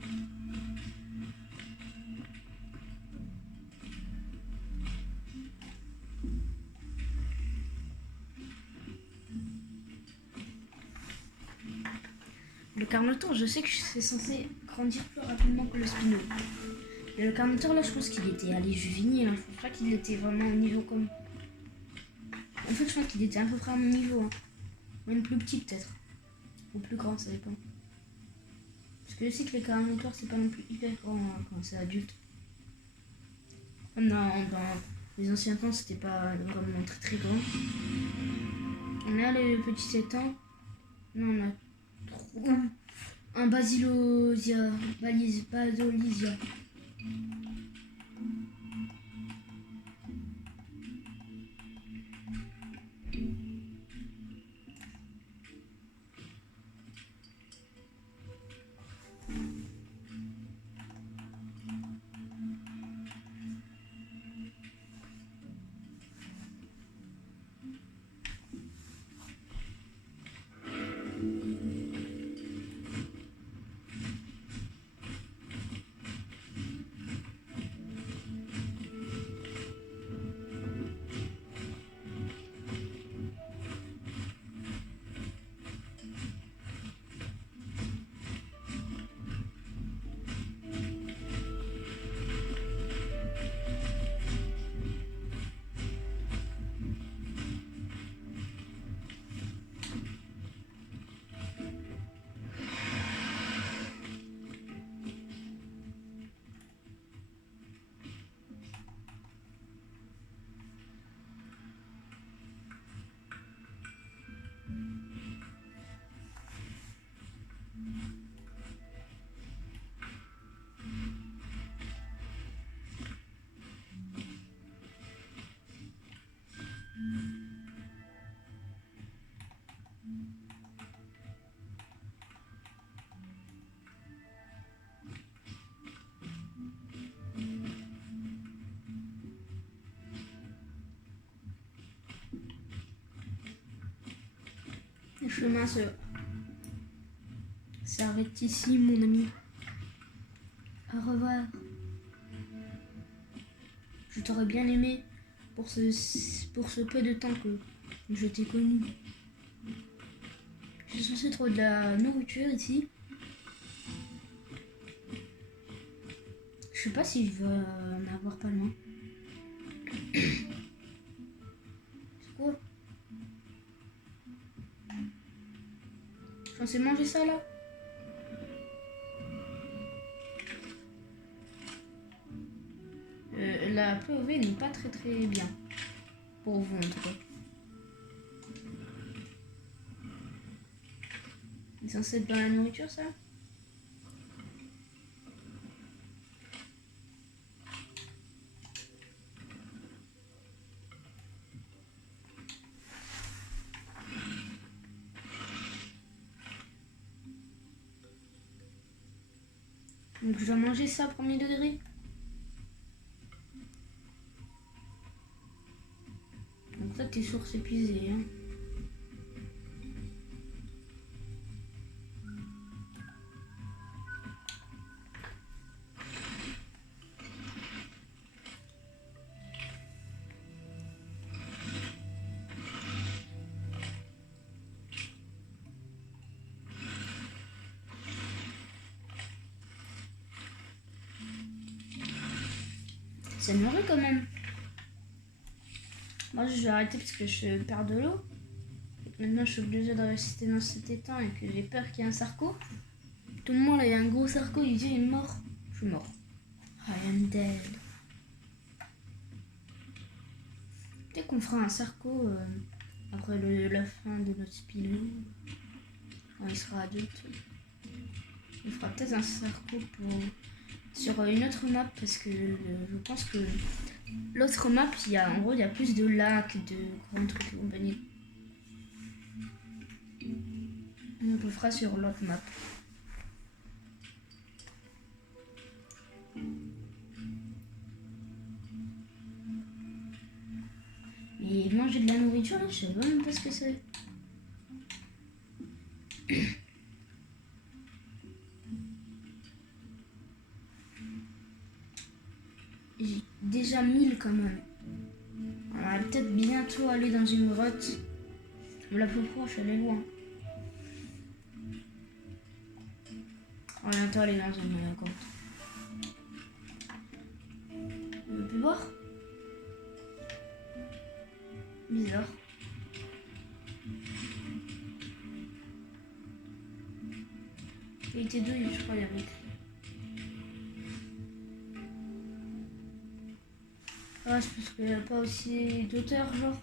Le Carnotaur, je sais que c'est censé grandir plus rapidement que le Spino. Mais le Carnotaur, là, je pense qu'il était allé juvénile. Hein. Je pense pas qu'il était vraiment au niveau comme... En fait, je pense qu'il était à peu près à mon niveau. Hein. Même plus petit, peut-être. Ou plus grand, ça dépend. Parce que je sais que les Carnotaurs, c'est pas non plus hyper grand hein, quand c'est adulte. Non, dans les anciens temps, c'était pas vraiment très très grand. On a le petit étang. Non, on a trop. Un basilosia. Basolisia. Le chemin s'arrête ici, mon ami. Au revoir. Je t'aurais bien aimé pour ce peu de temps que je t'ai connu. Je suis censé trouver de la nourriture ici. Je sais pas si je vais en avoir pas loin. C'est quoi? Je suis censé manger ça là? La POV n'est pas très bien. Pour vous en tout cas. C'est censé être dans la nourriture ça? Donc je dois manger ça premier degré. Donc ça tes sources épuisées hein. Ça nourrit quand même. Moi je vais arrêter parce que je perds de l'eau. Maintenant je suis obligée de rester dans cet étang et que j'ai peur qu'il y ait un sarco. Tout le monde là il y a un gros sarco, il dit il est mort. Je suis mort. I am dead. Peut-être qu'on fera un sarco après la fin de notre pilon. Quand il sera adulte. On fera peut-être un sarco sur une autre map parce que je pense que l'autre map, en gros, il y a plus de lacs, de grands trucs et compagnie. Donc on le fera sur l'autre map. Et manger de la nourriture, là, je sais même pas ce que c'est. J'ai déjà 1000 quand même. On va peut-être bientôt aller dans une grotte. La plus proche, elle est loin. On va bientôt aller dans une grotte. On ne peut boire? Bizarre. Qualité 2, je crois, il y avait écrit. Ah, c'est parce qu'il n'y a pas aussi d'auteur, genre.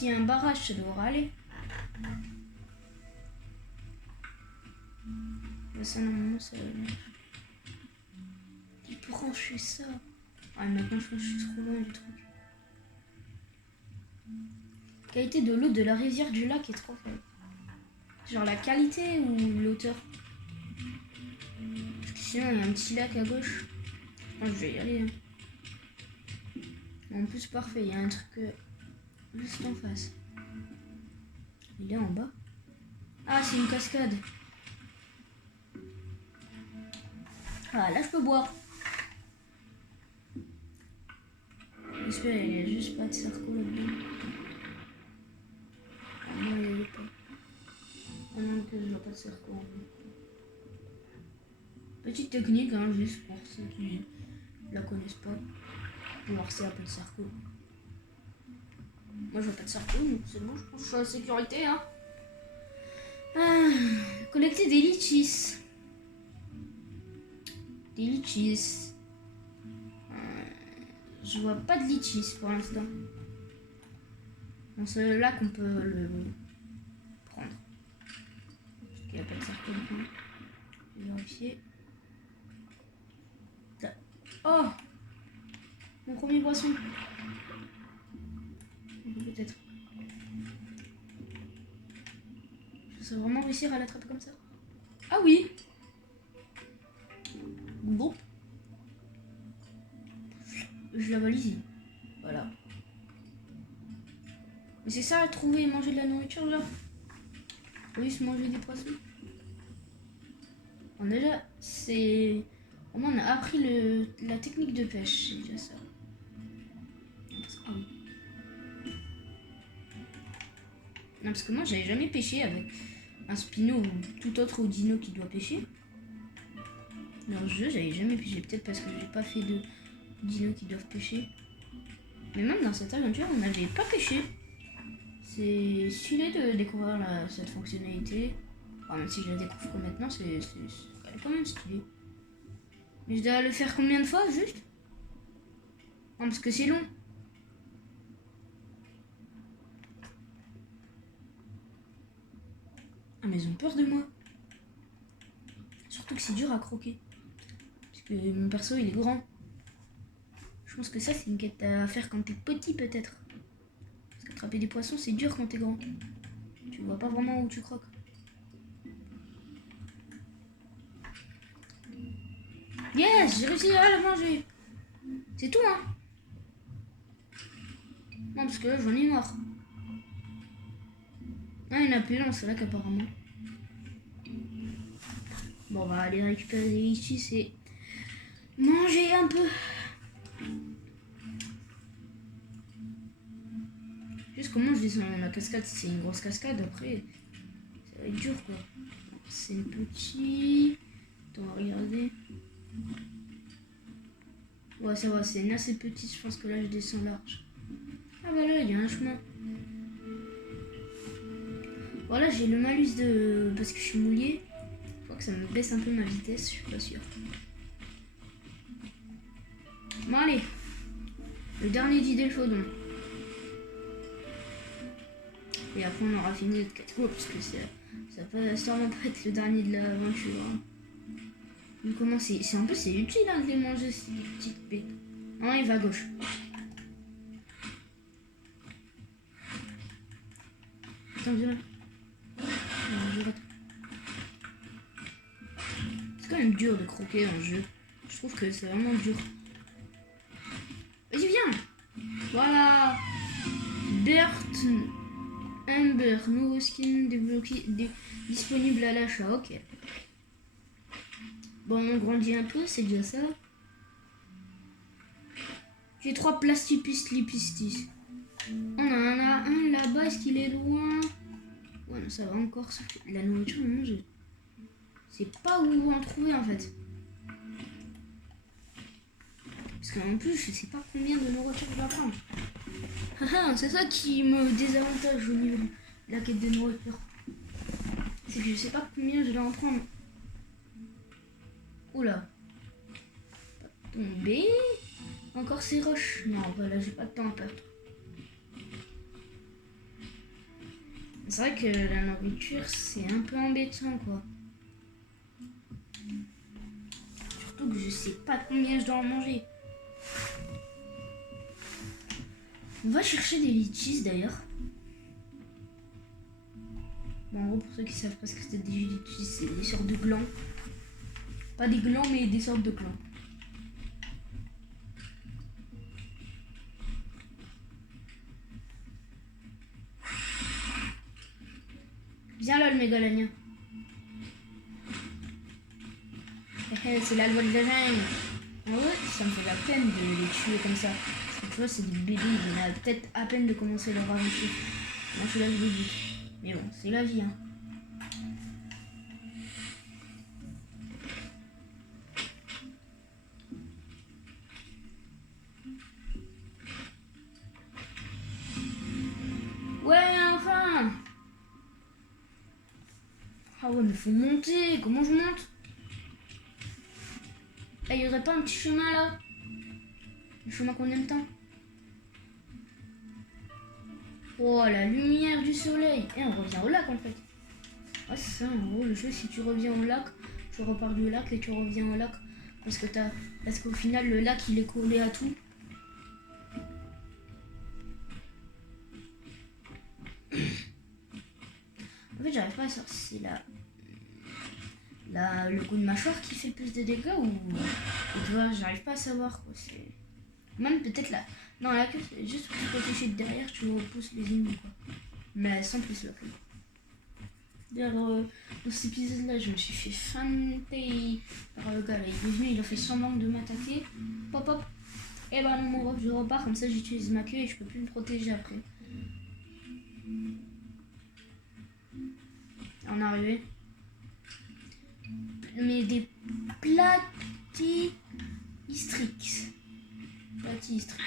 s'il y a un barrage, ça devrait aller. Mais ça, normalement, ça va aller. Débrancher ça. Ah, maintenant, je pense que je suis trop loin du truc. La qualité de l'eau de la rivière du lac est trop faible. Genre la qualité ou l'auteur? Parce que sinon, il y a un petit lac à gauche. Moi, je vais y aller. Hein. En plus, parfait, il y a un truc juste en face. Il est en bas. Ah, c'est une cascade. Ah, là, je peux boire. J'espère qu'il n'y a juste pas de cercle là-dedans. Ah non, il n'y a pas. Ah non, que je vois pas de cercle. Petite technique, hein, juste pour ceux qui la connaissent pas. Voir c'est un peu de cercle. Moi, je vois pas de cercle, donc c'est bon, je pense que je suis en sécurité. Hein. Ah, collecter des litchis. Des litchis. Je vois pas de litchis pour l'instant. Dans ce lac, on peut le prendre. Parce qu'il n'y a pas de cercle du coup. Je vais vérifier. Là. Oh! Mon premier poisson. Peut-être. Je vais vraiment réussir à l'attraper comme ça. Ah oui! Bon. Je l'avale ici. Voilà. Mais c'est ça, trouver et manger de la nourriture là. Oui, se manger des poissons. Bon, déjà, c'est. On a appris la technique de pêche, c'est déjà ça. Ah oui. Non, parce que moi, j'avais jamais pêché avec un spino ou tout autre dino qui doit pêcher. Dans le jeu, j'avais jamais pêché. Peut-être parce que j'ai pas fait de dinos qui doivent pêcher. Mais même dans cette aventure, on n'avait pas pêché. C'est stylé de découvrir cette fonctionnalité. Enfin, même si je la découvre que maintenant, elle est quand même stylée. Mais je dois le faire combien de fois, juste? Non, parce que c'est long. Ah, mais ils ont peur de moi. Surtout que c'est dur à croquer. Parce que mon perso, il est grand. Je pense que ça, c'est une quête à faire quand t'es petit, peut-être. Parce qu'attraper des poissons, c'est dur quand t'es grand. Tu vois pas vraiment où tu croques. Yes, j'ai réussi à la manger. C'est tout, hein. Non, parce que là, j'en ai marre. Ah, il y en a plus dans ce lac, apparemment. Bon, on va aller récupérer des litchis et manger un peu. Juste comment je descends la cascade, c'est une grosse cascade, après, ça va être dur, quoi. C'est une petite... On va regarder. Ouais, ça va, c'est une assez petite, je pense que là, je descends large. Ah, bah là, il y a un chemin. Voilà, j'ai le malus de... parce que je suis mouillé. Je crois que ça me baisse un peu ma vitesse, je suis pas sûre. Bon, allez. Le dernier d'idée le faudon. Et après, on aura fini notre 4 parce que ça va sûrement pas être le dernier de l'aventure. Hein. Donc, comment c'est un peu c'est utile hein, de les manger, ces petites baies. Non, il va à gauche. Attends, viens là. C'est quand même dur de croquer dans le jeu. Je trouve que c'est vraiment dur. Vas-y, viens. Voilà. Bert Amber, nouveau skin débloqué, disponible à l'achat. Ok. Bon, on grandit un peu, c'est déjà ça. J'ai 3 plastipis lipistis. On en a un là-bas, est-ce qu'il est loin? Ouais, non, ça va encore. La nourriture, non, je sais pas où en trouver en fait. Parce qu'en plus, je sais pas combien de nourriture je dois prendre. C'est ça qui me désavantage au niveau de la quête de nourriture. C'est que je sais pas combien je dois en prendre. Oula. Pas tomber. Encore ces roches. Non, voilà, j'ai pas de temps à perdre. C'est vrai que la nourriture, c'est un peu embêtant, quoi. Surtout que je sais pas combien je dois en manger. On va chercher des litchis, d'ailleurs. Bon, en gros, pour ceux qui savent pas ce que c'est des litchis, c'est des sortes de glands. Pas des glands, mais des sortes de glands. Viens là, le mégalania. C'est la loi de la jungle. En vrai, ça me fait la peine de les tuer comme ça. Parce que tu vois, c'est des bébés, il y en a peut-être à peine de commencer leur aventure. Moi, je suis là, je le dis. Mais bon, c'est la vie, hein. Ouais, enfin! Ah ouais, mais faut monter. Comment je monte? Ah, il y aurait pas un petit chemin là? Le chemin qu'on aime tant. Oh, la lumière du soleil. Et on revient au lac en fait. Ah, c'est ça, en gros, le jeu, si tu reviens au lac, tu repars du lac et tu reviens au lac. Parce qu'au final, le lac, il est collé à tout. En fait, j'arrive pas à savoir si c'est le coup de mâchoire qui fait plus de dégâts ou tu vois, j'arrive pas à savoir quoi. C'est même peut-être là. Non, la queue, c'est juste pour se protéger de derrière, tu repousses les ennemis quoi. Mais sans plus la queue. D'ailleurs, dans cet épisode-là, je me suis fait feinter par le gars là. Il est venu, il a fait semblant de m'attaquer. Pop hop. Et bah non, mon ref, je repars comme ça, j'utilise ma queue et je peux plus me protéger après. On est arrivé. Mais des Platystrix. Platystrix.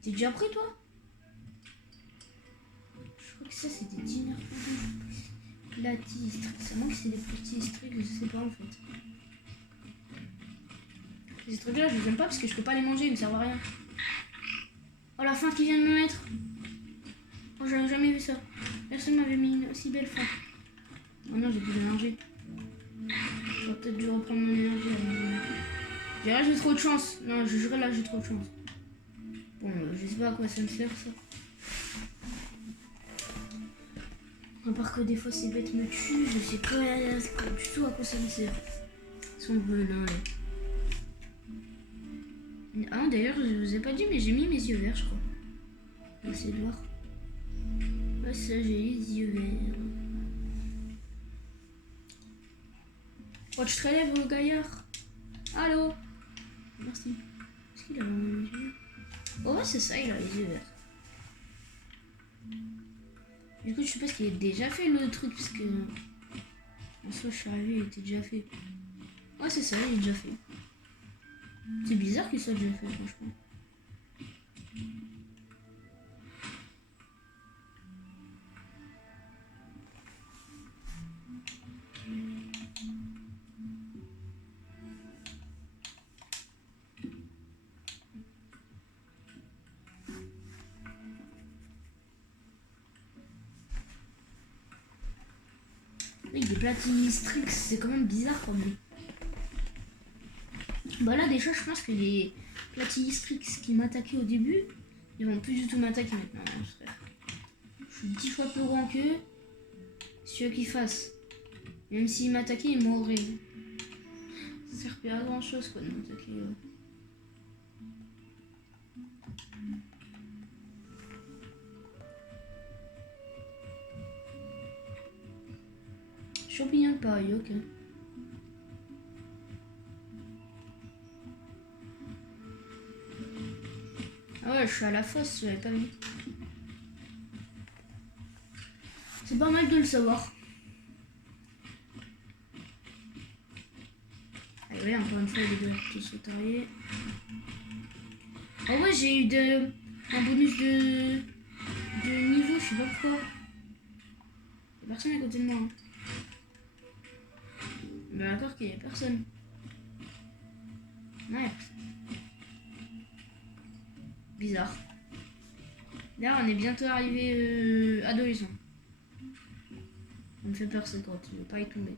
T'es déjà pris toi? Je crois que ça c'est des diners. Platystrix. À moins que c'est des Platystrix, je sais pas en fait. Ces trucs là je les aime pas parce que je peux pas les manger, ils me servent à rien. Oh la fin qu'il vient de me mettre. Oh j'avais jamais vu ça. Personne m'avait mis une aussi belle fin. Oh non, j'ai plus d'énergie. J'aurais peut-être dû reprendre mon énergie. Là, j'ai trop de chance. Non, je jurerais là, j'ai trop de chance. Bon, je sais pas à quoi ça me sert ça. À part que des fois ces bêtes me tuent, je sais pas du tout à quoi ça me sert. Son venin là. Ah d'ailleurs, je vous ai pas dit, mais j'ai mis mes yeux verts, je crois. On va essayer de voir. Ouais, ça, j'ai les yeux verts. Oh, je te relève, gaillard. Allô? Merci. Est-ce qu'il a vraiment les yeux? Oh, ouais, c'est ça, il a les yeux verts. Du coup, je suppose qu'il est déjà fait le truc, parce que. En soi, je suis arrivé, il était déjà fait. Ouais, c'est ça, il est déjà fait. C'est bizarre qu'il soit déjà fait, franchement. Oui, des Platystrix, c'est quand même bizarre comme lui. Bah là déjà je pense que les Platystrix qui m'attaquaient au début, ils vont plus du tout m'attaquer maintenant, mon frère. Je suis 10 fois plus grand qu'eux. C'est eux qui fassent. Même s'ils m'attaquaient, ils mourraient. Ça sert plus à grand chose quoi de m'attaquer. Champignon de pareil, ok. Ah ouais, je suis à la fosse, j'avais pas vu. C'est pas mal de le savoir. Ah ouais, encore une fois, les deux tous sauteriers. Ah ouais, j'ai eu un bonus de niveau, je sais pas pourquoi. Y'a personne à côté de moi. Hein. Bah d'accord qu'il y a personne. Ouais. Bizarre. Là, on est bientôt arrivé adolescent. Ça me fait peur cette grotte, je ne veux pas y tomber.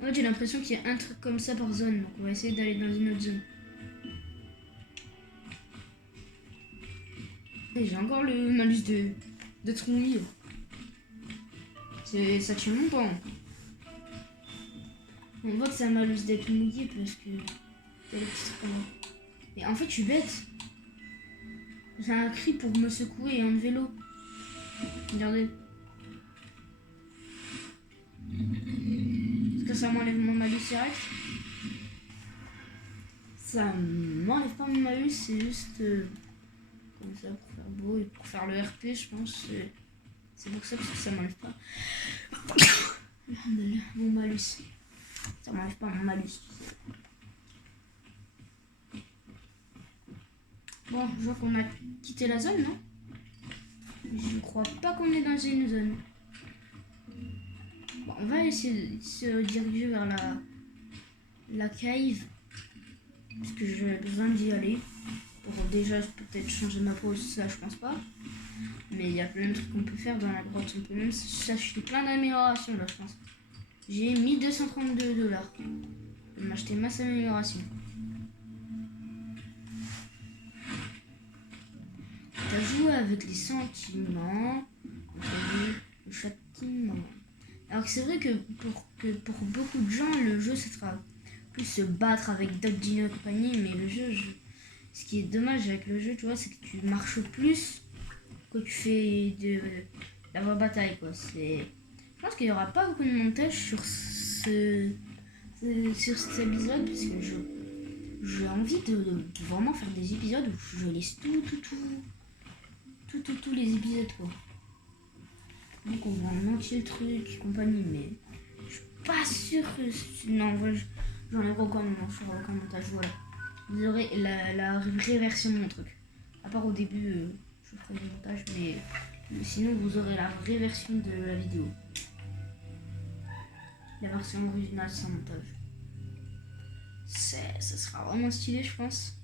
En fait, j'ai l'impression qu'il y a un truc comme ça par zone, donc on va essayer d'aller dans une autre zone. Et j'ai encore le malus d'être mouillé. Ça tient longtemps. On voit que c'est un malus d'être mouillé parce que t'as les petits trucs. Et en fait, je suis bête. J'ai un cri pour me secouer et enlever l'eau. Regardez. Est-ce que ça m'enlève mon malus direct? Ça m'enlève pas mon malus, c'est juste comme ça pour faire beau et pour faire le RP, je pense. C'est pour ça que ça m'enlève pas. Mon malus. Ça m'enlève pas mon malus. Bon, je vois qu'on a quitté la zone, non? Je crois pas qu'on est dans une zone. Bon, on va essayer de se diriger vers la cave. Parce que j'ai besoin d'y aller. Pour déjà peut-être changer ma pose, ça je pense pas. Mais il y a plein de trucs qu'on peut faire dans la grotte. On peut même s'acheter plein d'améliorations là, je pense. J'ai 1232 $. Je vais m'acheter masse amélioration. T'as joué avec les sentiments, le châtiment. Alors que c'est vrai que pour beaucoup de gens, le jeu, ce sera plus se battre avec d'autres dinos et compagnie, mais le jeu, ce qui est dommage avec le jeu, tu vois, c'est que tu marches plus que tu fais de la vraie bataille, quoi. Je pense qu'il n'y aura pas beaucoup de montage sur cet épisode, parce que j'ai envie de vraiment faire des épisodes où je laisse tous les épisodes, quoi. Donc on voit en entier le truc et compagnie, mais je suis pas sûre que... Non, j'en ai aucun moment, je ferai aucun montage, voilà. Vous aurez la vraie version de mon truc. À part au début, je ferai du montage, mais sinon vous aurez la vraie version de la vidéo. La version originale sans montage. Ça sera vraiment stylé, je pense.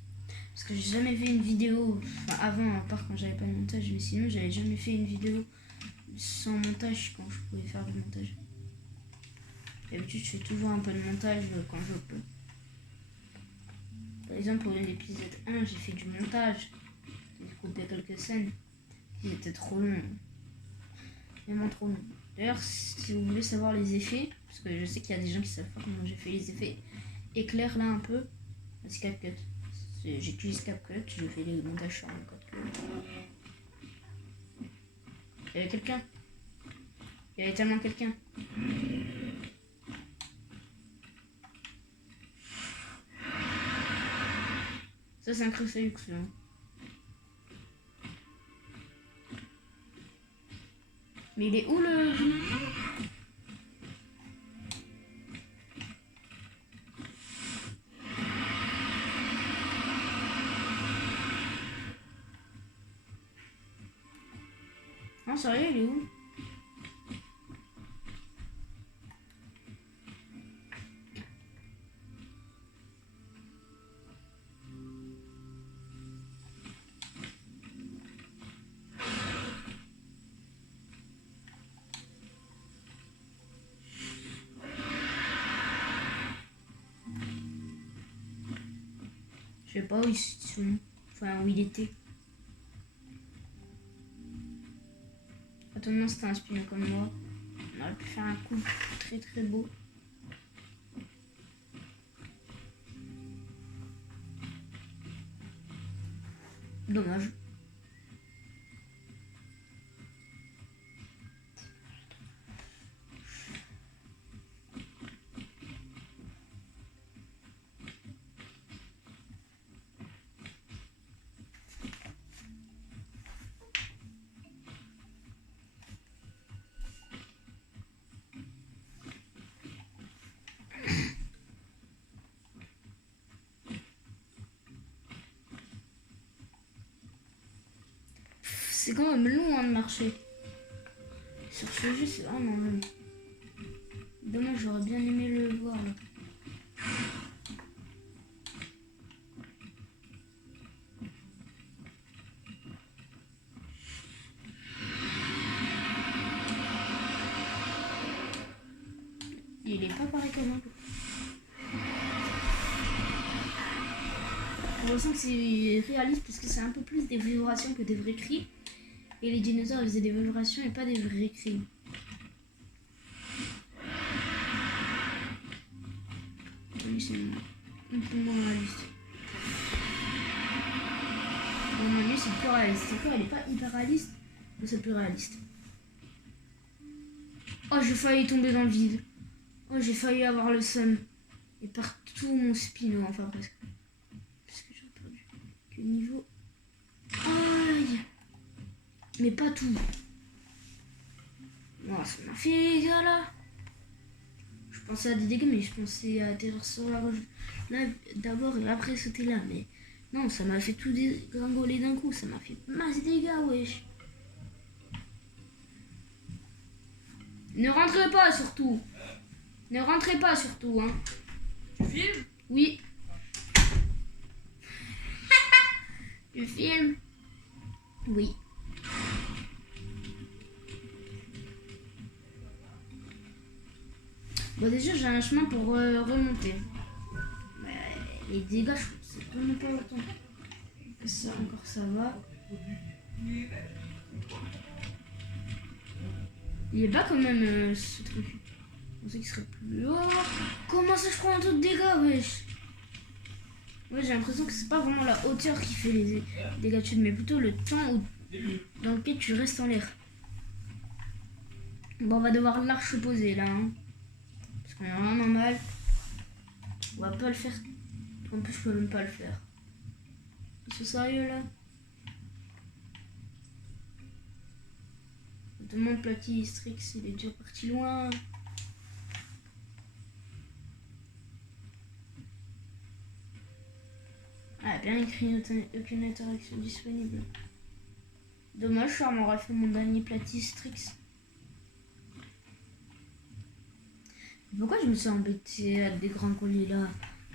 Parce que j'ai jamais fait une vidéo, enfin avant, à part quand j'avais pas de montage, mais sinon j'avais jamais fait une vidéo sans montage quand je pouvais faire du montage. D'habitude, je fais toujours un peu de montage quand je peux. Par exemple, pour l'épisode 1, j'ai fait du montage. J'ai coupé quelques scènes qui étaient trop longs. Vraiment trop longs. D'ailleurs, si vous voulez savoir les effets, parce que je sais qu'il y a des gens qui savent pas comment j'ai fait les effets, éclaire là un peu, c'est CapCut. J'utilise CapCut, je fais les montages sur CapCut. Il y avait quelqu'un. Il y avait tellement quelqu'un. Ça, c'est un Crucifix. Mais il est où le... Non, sérieux, il est où? Je sais pas où ils sont. Enfin, où il était. Attends, non, c'était un spion comme moi. On aurait pu faire un coup très très beau. Dommage. C'est quand même long hein, de marcher. Sur ce jeu, c'est vraiment long. Dommage, j'aurais bien aimé le voir là. il est pas pareil qu'avant. On ressent que c'est réaliste parce que c'est un peu plus des vibrations que des vrais cris. Et les dinosaures ils faisaient des vibrations et pas des vrais cris. Oui, c'est un peu moins réaliste. Mon nuit c'est plus réaliste. C'est quoi, elle est pas hyper réaliste, mais c'est plus réaliste. Oh, j'ai failli tomber dans le vide. Oh, j'ai failli avoir le seum. Et perdre tout mon spino, enfin presque. Parce que j'ai perdu. Quel niveau. Aïe. Mais pas tout. Oh, ça m'a fait les dégâts là. Je pensais à des dégâts, mais je pensais à atterrir sur la roche là d'abord et après sauter là. Mais non, ça m'a fait tout dégringoler d'un coup. Ça m'a fait masse de dégâts, wesh. Ne rentrez pas surtout. Ne rentrez pas surtout, hein. Tu filmes? Oui. Je filme. Oui. Bon, déjà, j'ai un chemin pour remonter. Les dégâts, c'est vraiment pas autant. Ça, encore, ça va. Il est bas quand même, ce truc. Je pensais qu'il serait plus haut. Comment ça, je prends un truc de dégâts, wesh? Ouais, j'ai l'impression que c'est pas vraiment la hauteur qui fait les dégâts de chute, mais plutôt le temps dans lequel tu restes en l'air. Bon, on va devoir l'arche-poser là, hein. Parce qu'on a vraiment mal. On va pas le faire. En plus, je peux même pas le faire. C'est sérieux là? On demande Platy Strix, il est déjà parti loin. Ah, bien écrit, aucune interaction disponible. Dommage, ça m'aurait fait mon dernier Platy Strix. Pourquoi je me suis embêtée à dégringoler la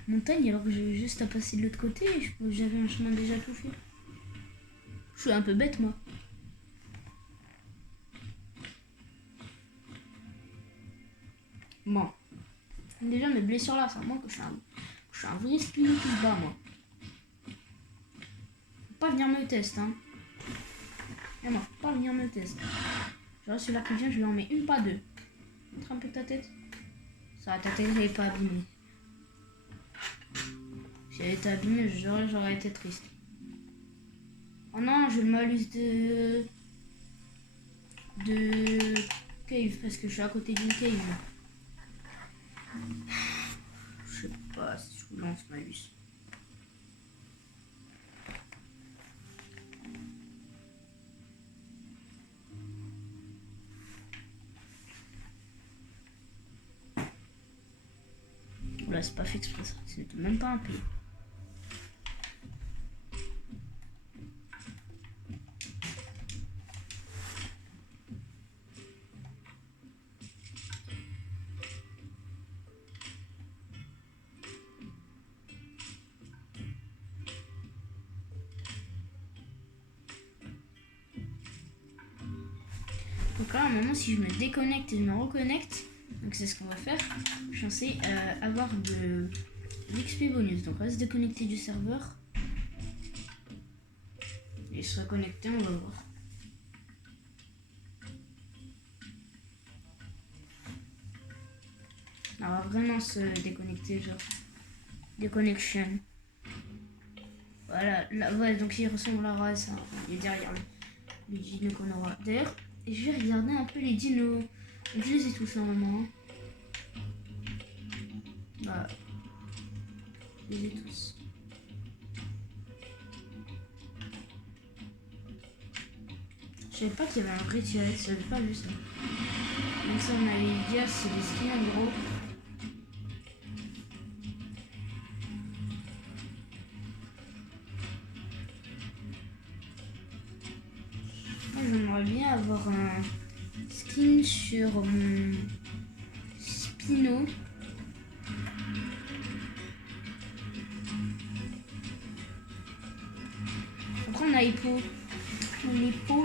montagne alors que j'avais juste à passer de l'autre côté et j'avais un chemin déjà tout fait? Je suis un peu bête, moi. Bon. Déjà, mes blessures là, ça montre que je suis un vrai spino qui se bat, moi. Faut pas venir me tester, hein. Et moi, faut pas venir me tester. Genre, celui-là qui vient, je lui en mets une, pas deux. Montre un peu ta tête. Ça, ta tête, elle est pas abîmée. Si elle était abîmée, j'aurais été triste. Oh non, j'ai le malus de cave parce que je suis à côté d'une cave. Je sais pas si je vous lance malus. Là, c'est pas fait exprès ça. C'était même pas un P. Donc là, à un moment, si je me déconnecte et je me reconnecte, donc c'est ce qu'on va faire, je suis censé avoir de l'XP bonus. Donc on va se déconnecter du serveur et se reconnecter, on va voir. On va vraiment se déconnecter, genre déconnexion. Voilà, là, ouais, donc il ressemble à la race, hein. Il est derrière les dinos qu'on aura. D'ailleurs, je vais regarder un peu les dinos. Donc, je les ai tous normalement. Voilà. Je les ai tous. Je savais pas qu'il y avait un vrai T-Rex, j'avais pas vu ça. Donc ça, on allait dire c'est des skins en gros. Moi j'aimerais bien avoir un skin sur mon Spino. Après on a Hippo. Les pots.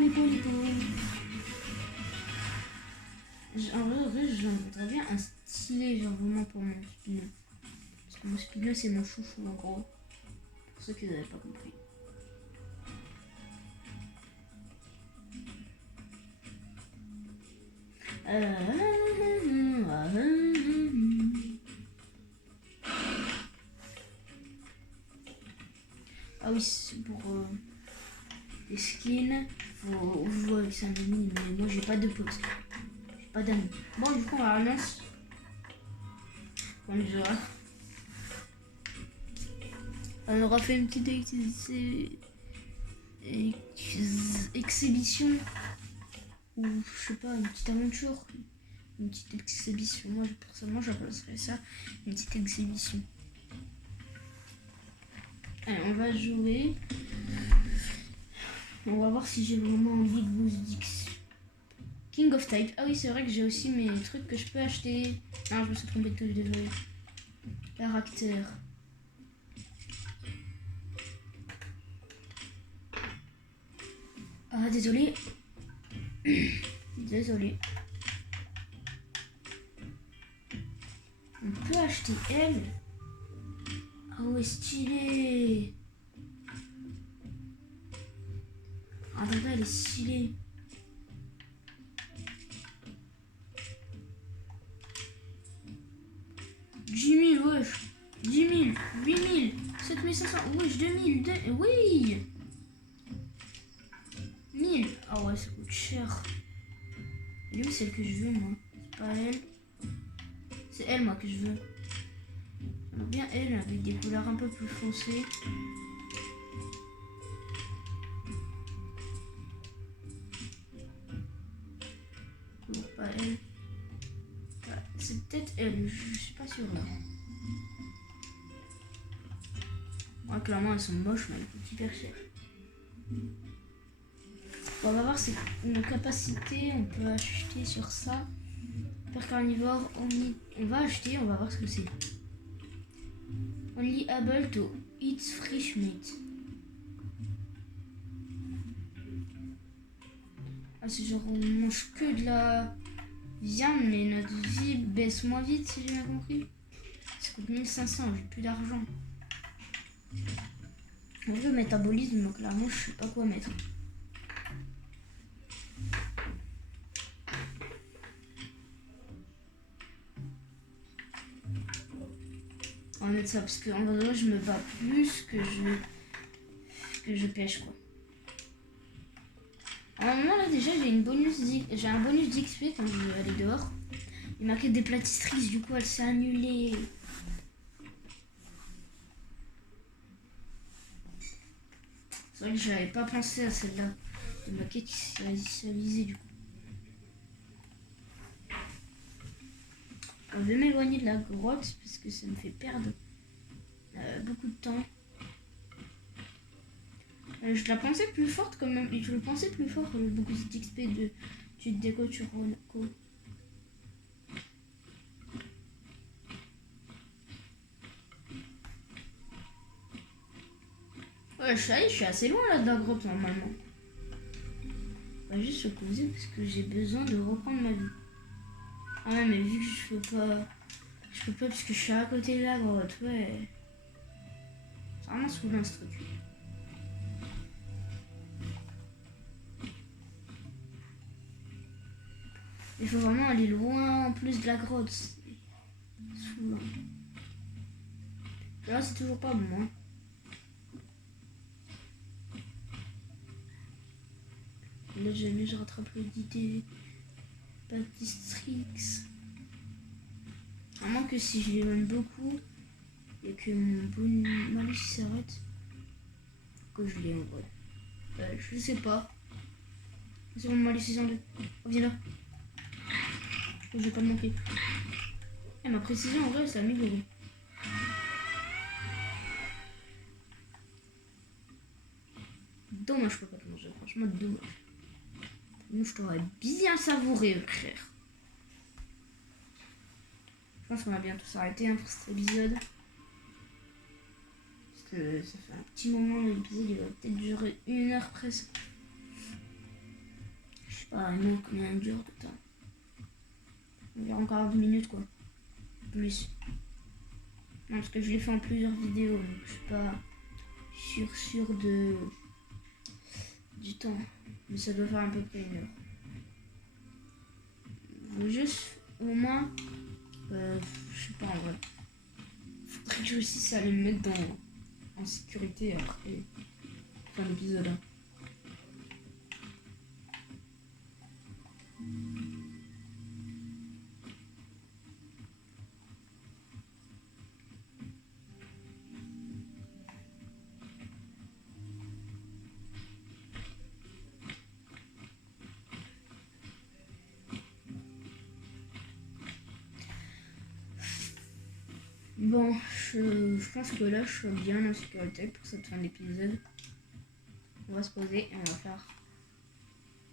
En en vrai, j'aimerais bien un stylet, genre vraiment pour mon spino. Parce que mon spino, c'est mon chouchou en gros. Pour ceux qui n'avaient pas compris. Ah oui, c'est pour les skins. Faut jouer avec sa amie, mais moi j'ai pas de potes. J'ai pas d'amis. Bon, du coup, on va relance. On les aura. On aura fait une petite exhibition. Ou je sais pas, une petite aventure. Une petite exhibition. Moi, personnellement, j'appellerais ça une petite exhibition. Allez, on va jouer. On va voir si j'ai vraiment envie de boost Dix. King of Type. Ah oui, c'est vrai que j'ai aussi mes trucs que je peux acheter. Non, je me suis trompé de tout, désolé. Caractère. Ah, désolé. Désolé. On peut acheter elle. Ah ouais, stylé. Ah, regarde, elle est stylée. Wesh. 10 000, 8 000, 7 500, wesh, 2 000, oui. 1000. Ah ouais, ça coûte cher. Et oui, celle que je veux, moi. C'est pas elle. C'est elle, moi, que je veux. J'aimerais bien elle, avec des couleurs un peu plus foncées. Non, pas elle. C'est peut-être elle, je suis pas sûre là. Ouais, clairement, elles sont moches, mais elles coûtent hyper cher. Bon, on va voir nos capacités. On peut acheter sur ça. Hyper carnivore, on va acheter, on va voir ce que c'est. Only able to eat fresh meat. Ah, c'est genre on mange que de la viande, mais notre vie baisse moins vite, si j'ai bien compris. Ça coûte 1500, j'ai plus d'argent. On veut métabolisme, donc clairement je sais pas quoi mettre. On va mettre ça parce qu'en vrai je me bats plus que je pêche quoi. À un moment là déjà j'ai un bonus d'XP quand je vais aller dehors. Il m'a marqué des platisseries, du coup elle s'est annulée. C'est vrai que j'avais pas pensé à celle-là. De ma quête qui s'est réalisée du coup. Je vais m'éloigner de la grotte parce que ça me fait perdre beaucoup de temps. Je la pensais plus forte quand même. Je le pensais plus fort le beaucoup d'XP de tu déco sur Ronco. Ouais, je suis assez loin là de la grotte normalement. On va juste se poser parce que j'ai besoin de reprendre ma vie. Ah ouais, mais vu que je peux pas parce que je suis à côté de la grotte, ouais. C'est vraiment saoulant ce truc. Il faut vraiment aller loin en plus de la grotte. C'est saoulant. Là, c'est toujours pas bon. Hein. Là, jamais je rattrape le d'idée. Pâtisseries. Vraiment que si je les donne beaucoup et que mon bon malus s'arrête, que je l'ai en vrai. Je sais pas. C'est mon malus 602. Oh, viens là. Je vais pas te manquer. Et ma précision en vrai, c'est amélioré. Dommage, je peux pas te manger. Franchement, dommage. Moi, je t'aurais bien savouré, frère. Je pense qu'on va bientôt s'arrêter hein, pour cet épisode. Parce que ça fait un petit moment, l'épisode il va peut-être durer 1 heure presque. Je sais pas vraiment combien il dure tout le temps. environ 40 minutes quoi. Plus. Non, parce que je l'ai fait en plusieurs vidéos, donc je suis pas sûr du temps. Mais ça doit faire à peu près 1 heure. Faut juste au moins, je sais pas en vrai. Faudrait que je réussisse à aller me mettre en sécurité après fin l'épisode. Hein. Bon, je pense que là je suis bien en sécurité pour cette fin d'épisode. On va se poser et on va faire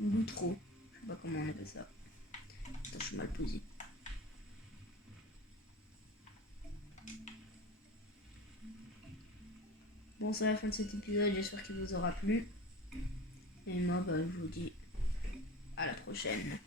l'outro. Je sais pas comment on appelle ça. Attends, je suis mal posé. Bon, c'est la fin de cet épisode, j'espère qu'il vous aura plu. Et moi, je vous dis à la prochaine.